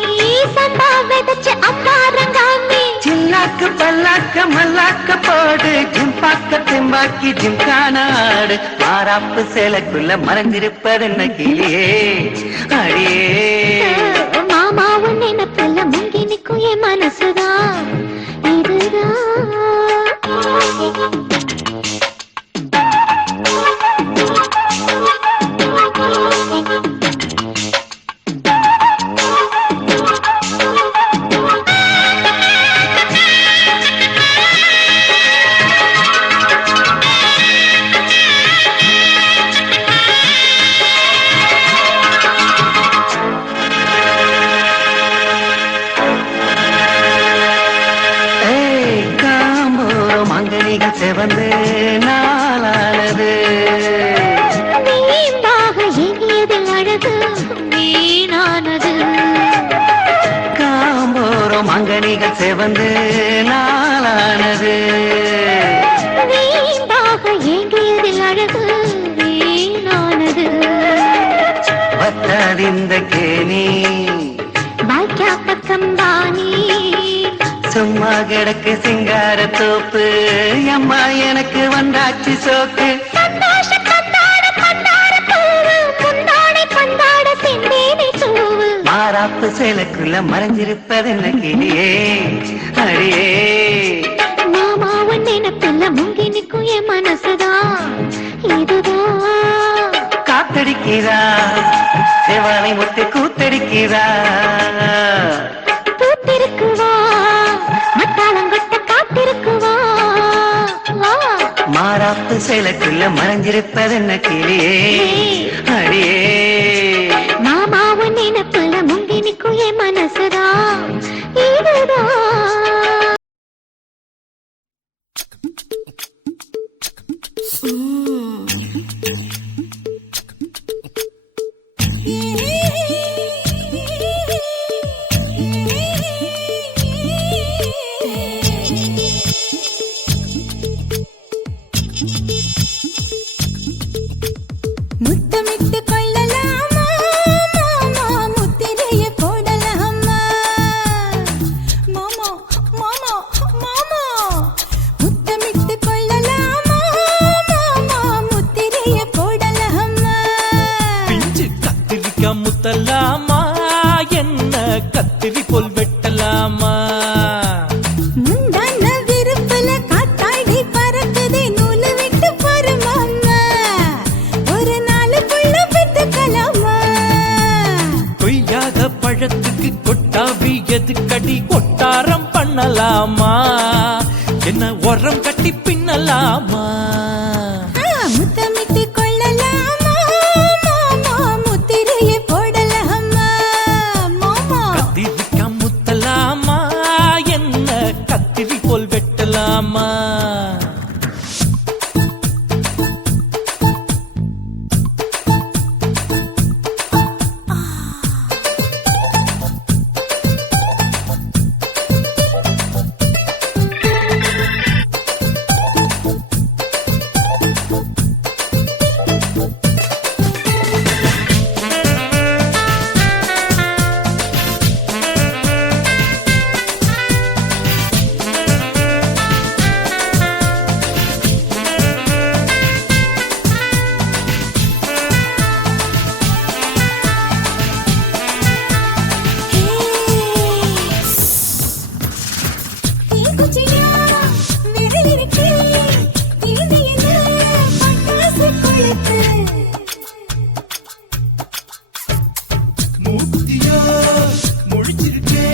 சம்பா விதைச்ச அம்பாரங்காமி சில்லாக்கு பல்லாக்க மல்லாக்க போடு ஜிம்பாக்க தெம்பாக்கி ஜிம்கானாடு மாறாப்பு சேலைக்குள்ள மறைஞ்சிருப்பது என்ன கிளியே அடியே மாமாவும் நினைப்புல முங்கி நிக்கும் என் மனசுதான் இதுதான் செவந்து நாளானது வீம்பாக எண்ணியதில் அழகு வீணானது காம்போரம் அங்கனிகள் செவந்து நாளானது வீம்பாக எண்ணியதில் அழகு வீணானது வத்தாதிந்த கேணி பாக்கியா பக்கம் வாணி சும்மா கிடக்கு சிங்கார தோப்பு அம்மா எனக்கு வந்தாச்சு சோக்கு மாறாப்பு சேலைக்குள்ள மறைஞ்சிருப்பது என்ன கிளியே அடியே மாமாவன் நினைப்புல முங்கி நிக்கும் என் மனசுதான் இதுதான் காத்தடிக்கிறா செவாலை முட்டு கூத்தடிக்கிறா பூத்திருக்குவா மத்தாளங்கொட்ட காத்திருக்குவா மாறாப்பு சேலைக்குள்ள மறைஞ்சிருப்பது என்ன கிளியே அடியே மாமாவன் நினைப்புல முங்கி நிக்கும் என் மனசுதான் இதுதான் முத்தமிழ் கத்திரி போல் வெட்டலாமா முந்தான விருப்பல காத்தாடி பறக்குதே நூலு விட்டு பரமாமா ஒரு நாலு புள்ள பெத்துக்கலாமா கொய்யாத பழத்துக்கு கொட்டாவி எதுக்கடி கொட்டாரம் பண்ணலாமா என்ன உரம் கட்டி பின்னலாமா முத்தமிட்டு கொள்ளலாமா மாமா முத்திரையை போடலாமா மாமா கத்திரிக்கா முத்தலாமா என்ன கத்திரி போல் வெட்டலாமா மூத்தியோ முடிச்சிருக்கே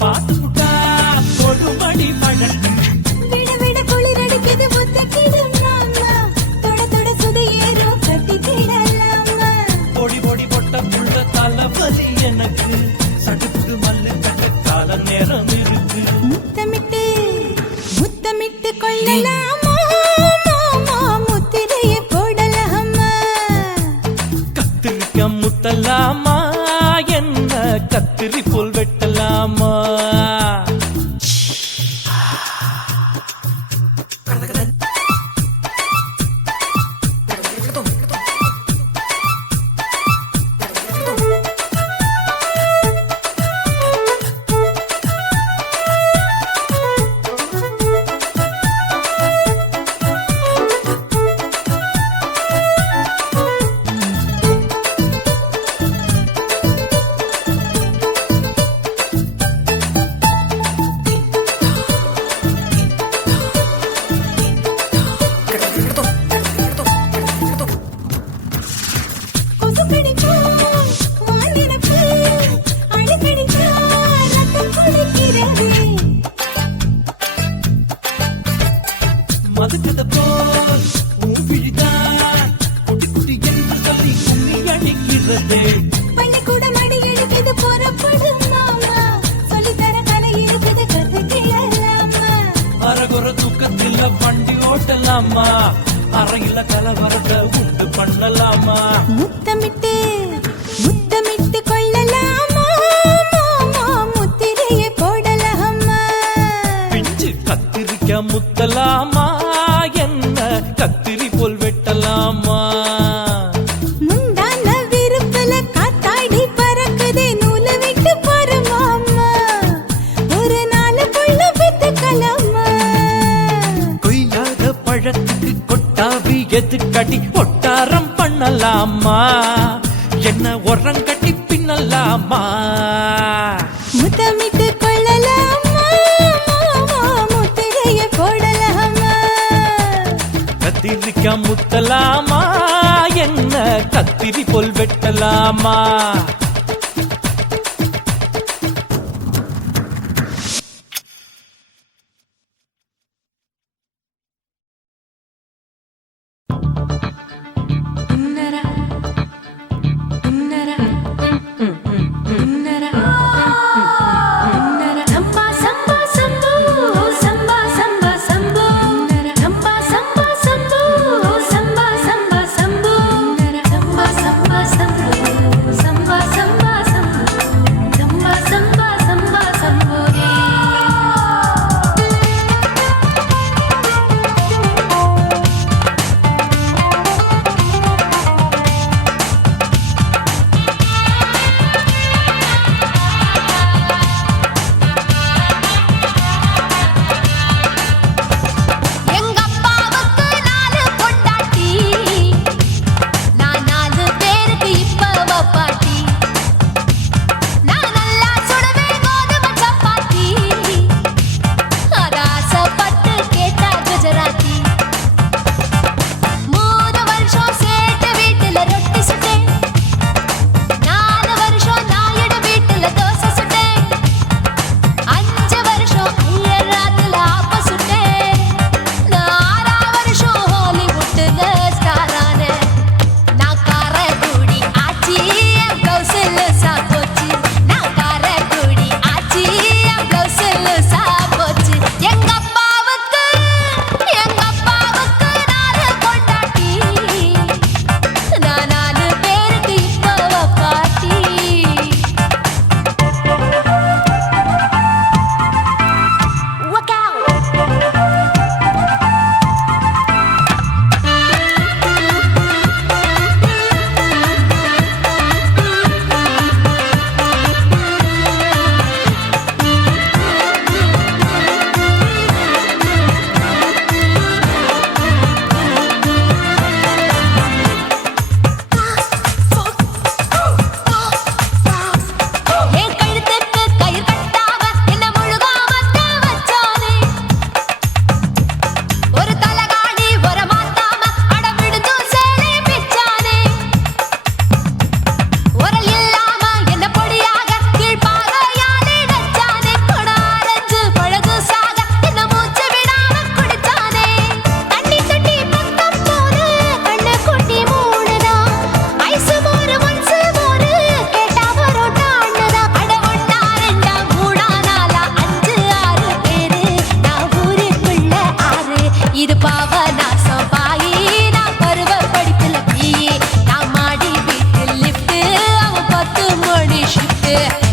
பாத்து புட்டா கொடுமடி பழக்கு விட விட குளிர் அடிக்குது முத்தக்கிடும் மாமா தொட தொட சுதையேறோ கட்டிக்கிடலாமா பொடி பொடி பொட்ட புள்ள தலைவலி எனக்கு சடுக்கு மல்லு கட்ட கால நேரம் இருக்கு முத்தமிட்டு முத்தமிட்டு கொள்ளலாமா மாமா முத்திரையை போடலாமா கத்திரிக்கா முத்தலாமா என்ன கத்திரி போல் வெட்டலாமா மதுக்கத போல் ஊவிழிதான் குட்டி குட்டி என்று சொல்லி கும்மி அடிக்கிறது பள்ளிக்கூட மடி எடுக்குது புறப்படும் மாமா சொல்லித்தர கலை இருக்குது கத்துக்கலாமா அரகுற தூக்கத்தில் வண்டி ஓட்டலாமா அறையில கலவரத்தை உண்டு பண்ணலாமா முத்தமிட்டு முத்தமிட்டு கொள்ளலாமா மாமா முத்திரையை போடலாமா பிஞ்சு கத்திரிக்க முத்தலாமா என்ன கத்திரி போல் வெட்டலாமா முந்தான விருப்பல காத்தாடி பறக்குதே நூலு விட்டு பரமாமா ஒரு நாலு புள்ள பெத்துக்கலாமா கொய்யாத பழத்துக்கு கொட்டாவி எதுக்கடி ஒட்டாரம் பண்ணலாமா என்ன உரம் கட்டி பின்னலாமா முத்தமிட்டு கொள்ளலாமா மாமா முத்திரையை போடலாமா கத்திரிக்கா முத்தலாமா என்ன கத்திரி போல் வெட்டலாமா சம்பா சம்பா சம்போ சம்பா சம்பா சம்போ சம்பா சம்பா சம்போ சம்பா சம்பா சம்போ சம்பா சம்பா சம்போ சம்பா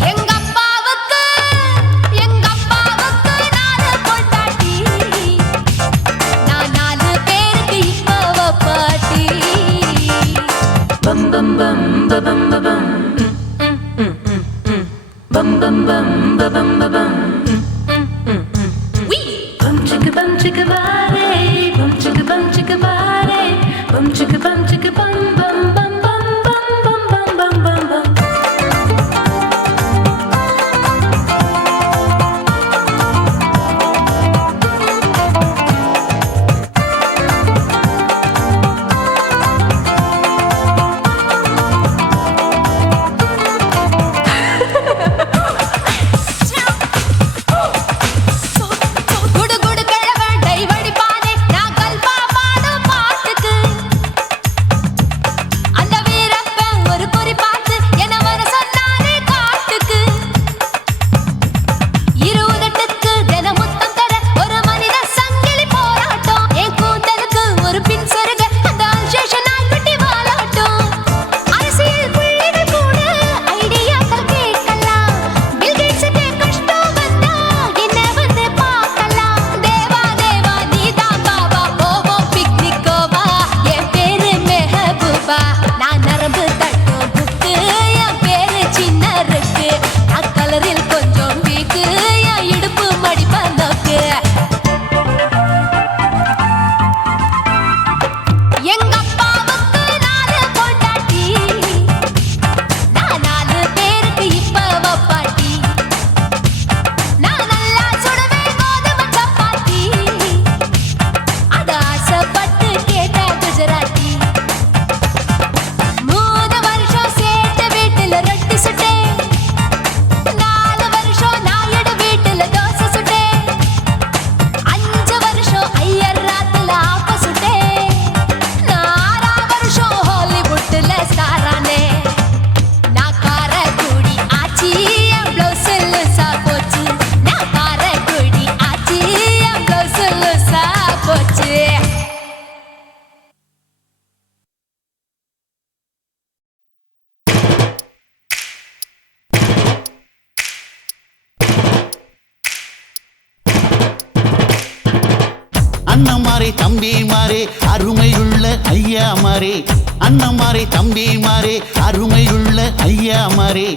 எங்க அப்பாவுக்கு நாலு பொண்டாட்டி, நான் 4 பேருக்கு இப்ப பாட்டி. பம் பம் பம் பம் பம் bum bum bum bum bum bum chicka bum chicka body bum chicka body bum chicka bum bum bum bum bum bum bum bum bum. தம்பி மாறே அருமையுள்ள ஐயா மாறே, அண்ணன் மாறே தம்பி மாறே அருமையுள்ள ஐயா மாறே.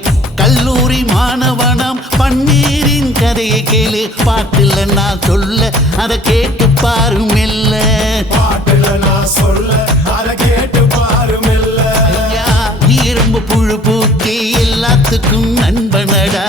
கல்லூரி மாணவனாம் பன்னீரின் கதையை கேளு, பாட்டுல நான் சொல்ல அதை கேட்டு பாரு மெல்ல. பாட்டுல நான் சொல்ல அதை கேட்டு பாரு மெல்ல. ஐயா நீ எறும்பு புழு பூக்கி எல்லாத்துக்கும் நண்பனடா,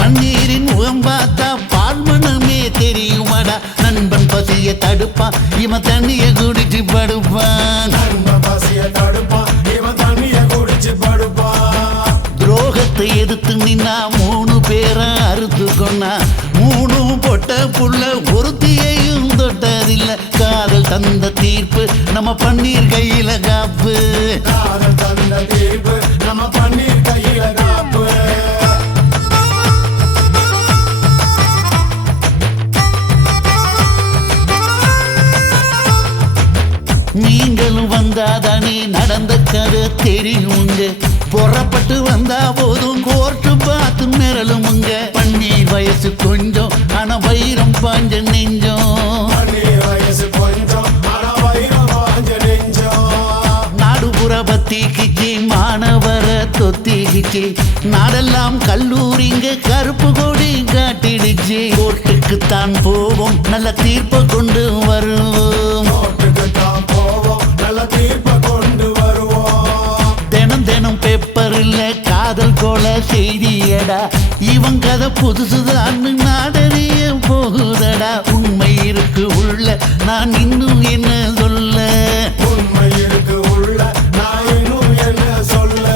பன்னீரின் முகம் பார்த்தா பால்மனமே தெரியுமாடா. நண்பன் பசிய தடுப்பான் இவன் தண்ணிய குடிச்சு படுப்பான், நண்பன் பசிய தடுப்பான் இவன் தண்ணிய குடிச்சு படுப்பான். துரோகத்தை எதிர்த்து நின்னா 3 பேரை அறுத்து கொண்டா, 3 பொட்ட புள்ள ஒருத்தியையும் தொட்டதில்லை. காதல் தந்த தீர்ப்பு நம்ம பன்னீர் கையில காப்பு, காதல் தந்த தீர்ப்பு நம்ம பன்னீர் கையில காப்பு. நீங்களும் வந்தாதானே நடந்த கதை தெரியுங்க, புறப்பட்டு வந்தா போதும் கோர்ட்டு பார்த்து மிரளுமுங்க. பன்னீர் வயசு கொஞ்சம் ஆனா வைரம் பாஞ்ச நெஞ்சம், பன்னீர் வயசு கொஞ்சம் ஆனா வைரம் பாஞ்ச நெஞ்சம். நாடுபுற பத்திக்கு மாணவர தொத்திக்கிச்சு, நாடெல்லாம் கல்லூரிங்க கருப்பு கொடி காட்டிடுச்சு. கோர்ட்டுக்குத்தான் போவோம் நல்ல தீர்ப்பை கொண்டு வருவோம், கோர்ட்டுக்குத்தான் போவோம் நல்ல தீர்ப்பை கொண்டு வருவோம். தினம் தினம் பேப்பர்ல காதல் கொலை செய்தியடா, இவன் கதை புதுசுதான் நாடறிய போகுதடா. உண்மை இருக்கு உள்ள நான் இன்னும் என்ன சொல்ல, உண்மை இருக்கு உள்ள நான் இன்னும் என்ன சொல்ல.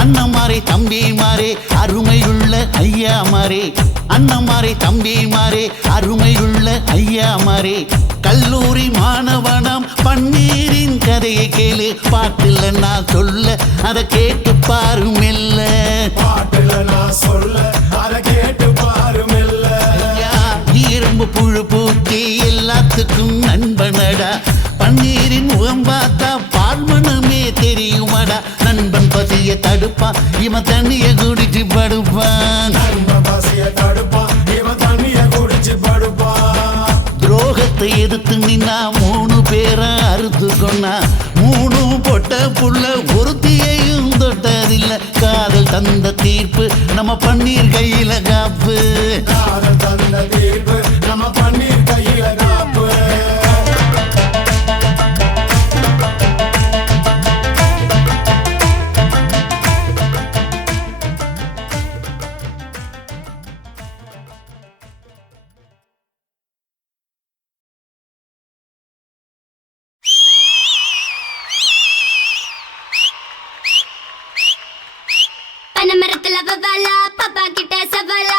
அண்ணன் மாறே தம்பி மாறே அருமையுள்ள ஐயா மாறே, அண்ணன் மாறே தம்பி மாறே அருமையுள்ள ஐயா மாறே. கல்லூரி மாணவனாம் பன்னீரின் கதையை கேளு, பாட்டுல நான் சொல்ல அதை கேட்டு பாரு மெல்ல. பாட்டுல நான் சொல்ல அதை கேட்டு பாரு மெல்ல. காலத்துக்கும் நண்பனடா பன்னீரின் முகம் பார்த்தா பால்மணமே தெரியுமாடா நண்பன் பசிய தடுப்பான் இவன் தண்ணிய குடிச்சு படுப்பான் துரோகத்தை எதிர்த்து நின்னா 3 பேரை அறுத்து கொண்டா 3 பொட்ட புள்ள ஒருத்தியையும் தொட்டதில்ல காதல் தந்த தீர்ப்பு நம்ம பன்னீர் கையில காப்பு பனமரத்துல வவாலா பாப்பா கிட்ட சவாலா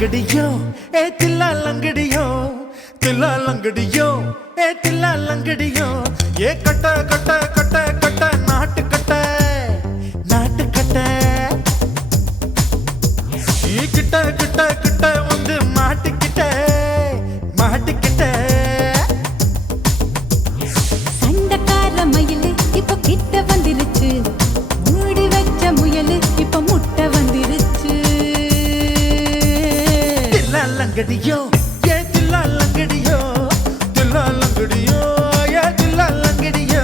லங்கடியோ ஏ தில்லா லங்கடியோ தில்லா லங்கடியோ ஏ தில்லா லங்கடியோ ஏ கட்ட கட்ட கட்ட கட்ட நாட்டு கட்ட நாட்டு கட்ட நீ கிட்ட கிட்ட கிட்ட வந்து மாட்டிக்கிட்ட மாட்டிக்கிட்ட சண்டக்கார மயிலு இப்ப கிட்ட வந்துருச்சு மூடி வச்ச முயலு இப்ப முட்டை வந்துருச்சு தில்லா லங்கடியோ ஏ தில்லா லங்கடியோ தில்லா லங்கடியோ ஏ தில்லா லங்கடியோ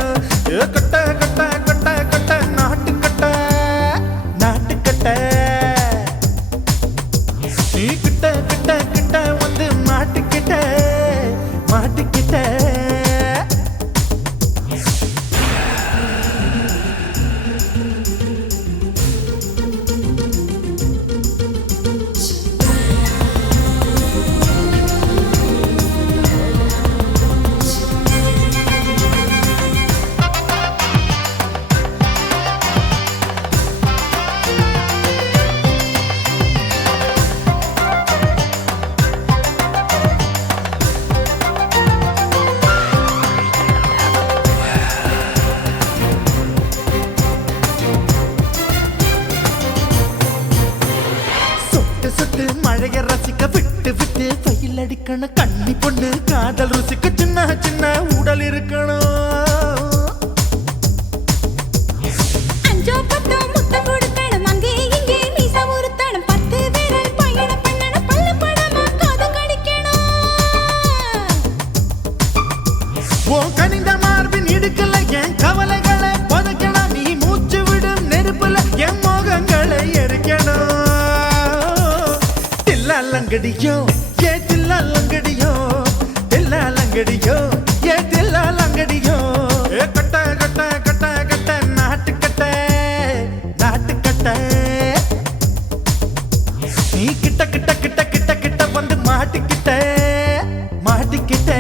ஏ கட்ட கட்ட கட்ட கட்ட நாட்டு கட்ட நாட்டு கட்ட நீ கிட்ட கிட்ட கிட்ட வந்து மாட்டிக்கிட்ட மாட்டிக்கிட்ட சொட்டு சொட்டு மழைய ரசிக்க விட்டு விட்டு வெயில் அடிக்கணும் கண்ணி பொண்ணு காதல் ருசிக்க சின்ன சின்ன உடல் இருக்கணும் அஞ்சோ பத்தோ முத்தம் கொடுக்கணும் அங்கே இங்கே மீச உருத்தணும் 10 விரல் பயணம் பண்ணணும் பல்ல படமா காது கடிக்கணும் ஓ கனிந்த மார்பின் இடுக்கல என் கவலைகளை புதைக்கணும் நீ மூச்சு விடும் நெருப்புல என் மோகங்களை எரிக்கணும் தில்லா லங்கடியோ ஏ தில்லா லங்கடியோ தில்லா லங்கடியோ ஏ தில்லா லங்கடியோ ஏ கட்ட கட்ட கட்ட கட்ட நாட்டு கட்ட நாட்டு கட்ட நீ கிட்ட கிட்ட கிட்ட கிட்ட கிட்ட வந்து மாட்டிக்கிட்ட மாட்டிக்கிட்ட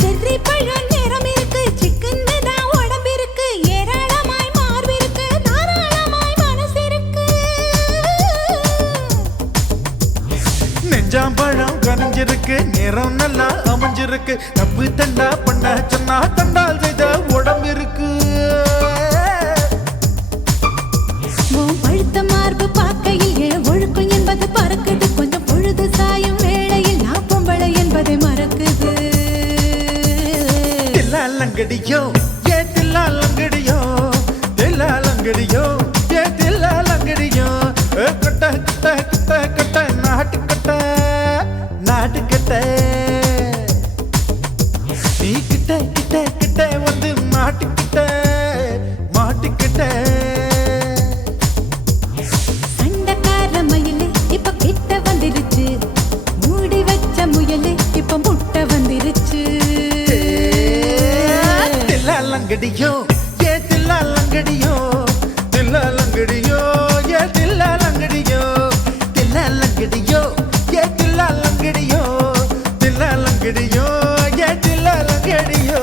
செர்ரி பழம் நிறம் இருக்கு சிக்கன்னு தான் உடம்பு இருக்கு ஏராளமாய் மார்பு இருக்கு தாராளமாய் மனசு இருக்கு நெஞ்சாம்பழம் கனிஞ்சிருக்கு நிறம் நல்லா அமைஞ்சிருக்கு தப்பு தண்டா பண்ண சொன்னா தண்டால் செய்த உடம்பு இருக்கு உன் பழுத்த மார்பு பார்க்கையில் என் ஒழுக்கம் என்பது பறக்குது கொஞ்சம் பொழுது சாயும் வேளையில் நான் பொம்பளை என்பதை மறக்குது தில்லா லங்கடியோ ஏ தில்லா லங்கடியோ தில்லா லங்கடியோ ஏ தில்லா லங்கடியோ ஏ கட்ட கட்ட கட்ட கட்ட நாட்டு கட்ட நாட்டு கட்ட நீ கிட்ட கிட்ட கிட்ட வந்து மாட்டிக்கிட்ட மாட்டிக்கிட்ட சண்டக்கார மயிலு இப்ப கிட்ட வந்துருச்சு மூடி வச்ச முயலு இப்ப முட்டை வந்துருச்சு தில்லா லங்கடியோ ஏ தில்லா லங்கடியோ தில்லா லங்கடியோ ஏ தில்லா லங்கடியோ தில்லா லங்கடியோ ஏ தில்லா லங்கடியோ தில்லா லங்கடியோ ஏ தில்லா லங்கடியோ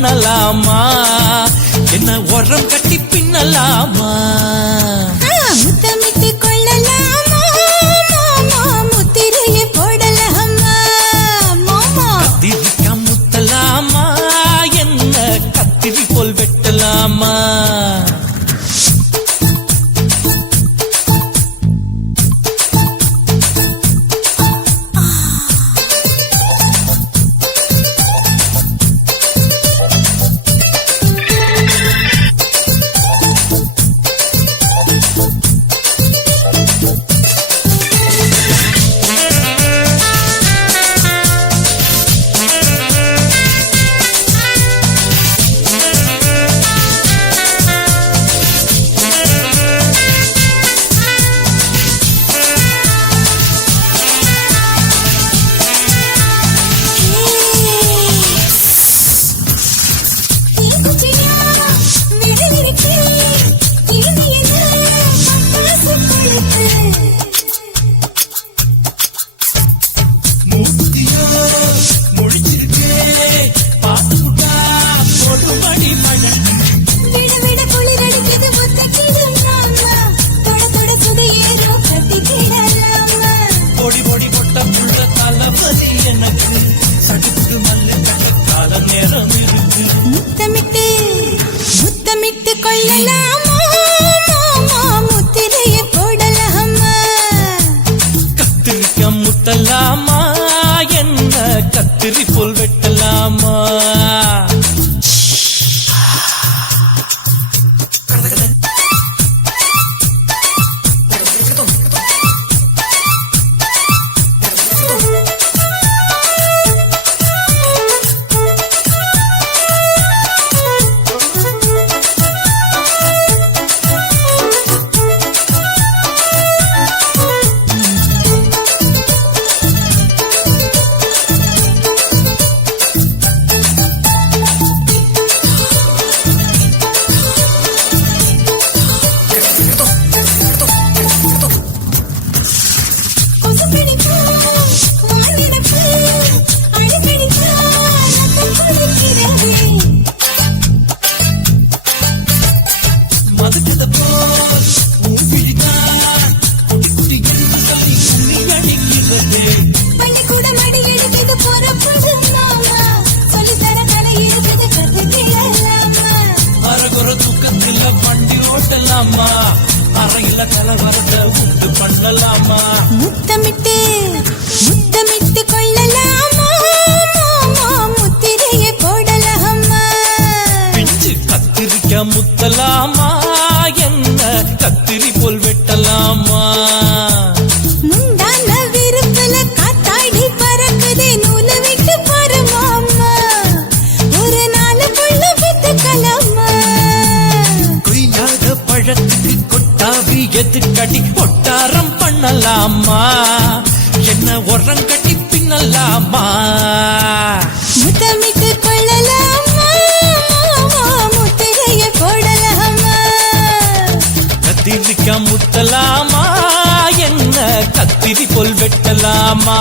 பண்ணலாமா என்ன உரம் கட்டி பின்னலாமா முத்தமிட்டு கொள்ளலாமா மாமா முத்திரையை போடலாமா மாமா கத்திரிக்கா முத்தலாமா என்ன கத்திரி போல் வெட்டலாமா முத்தமிட்டு கொள்ளலாமா மாமா முத்திரையை போடலாமா கத்திரிக்கா முத்தலாமா என்ன கத்திரி போல் வெட்டலாமா அறையில கலவரத்தை உண்டு பண்ணலாமா முத்தமிட்டு முத்தமிட்டு கொள்ளலாமா மாமா முத்திரையை போடலாமா பிஞ்சு கத்திரிக்கா முத்தலாமா என்ன கத்திரி போல் வெட்டலாமா முந்தான விருப்பல காத்தாடி பறக்குதே நூல விட்டு பாரு மாமா ஒரு நாள் புள்ள வித்துக்கலாமா கொய்யாத பழத்துக்கு கொட்டாவி எதுக்கடி ஒட்டாரம் பண்ணலாமா என்ன உரம் கட்டி பின்னலாமா முத்தமிட்டு கொள்ளலாமா மாமா முத்திரையை போடலாமா கத்திரிக்கா முத்தலாமா என்ன கத்திரி போல் வெட்டலாமா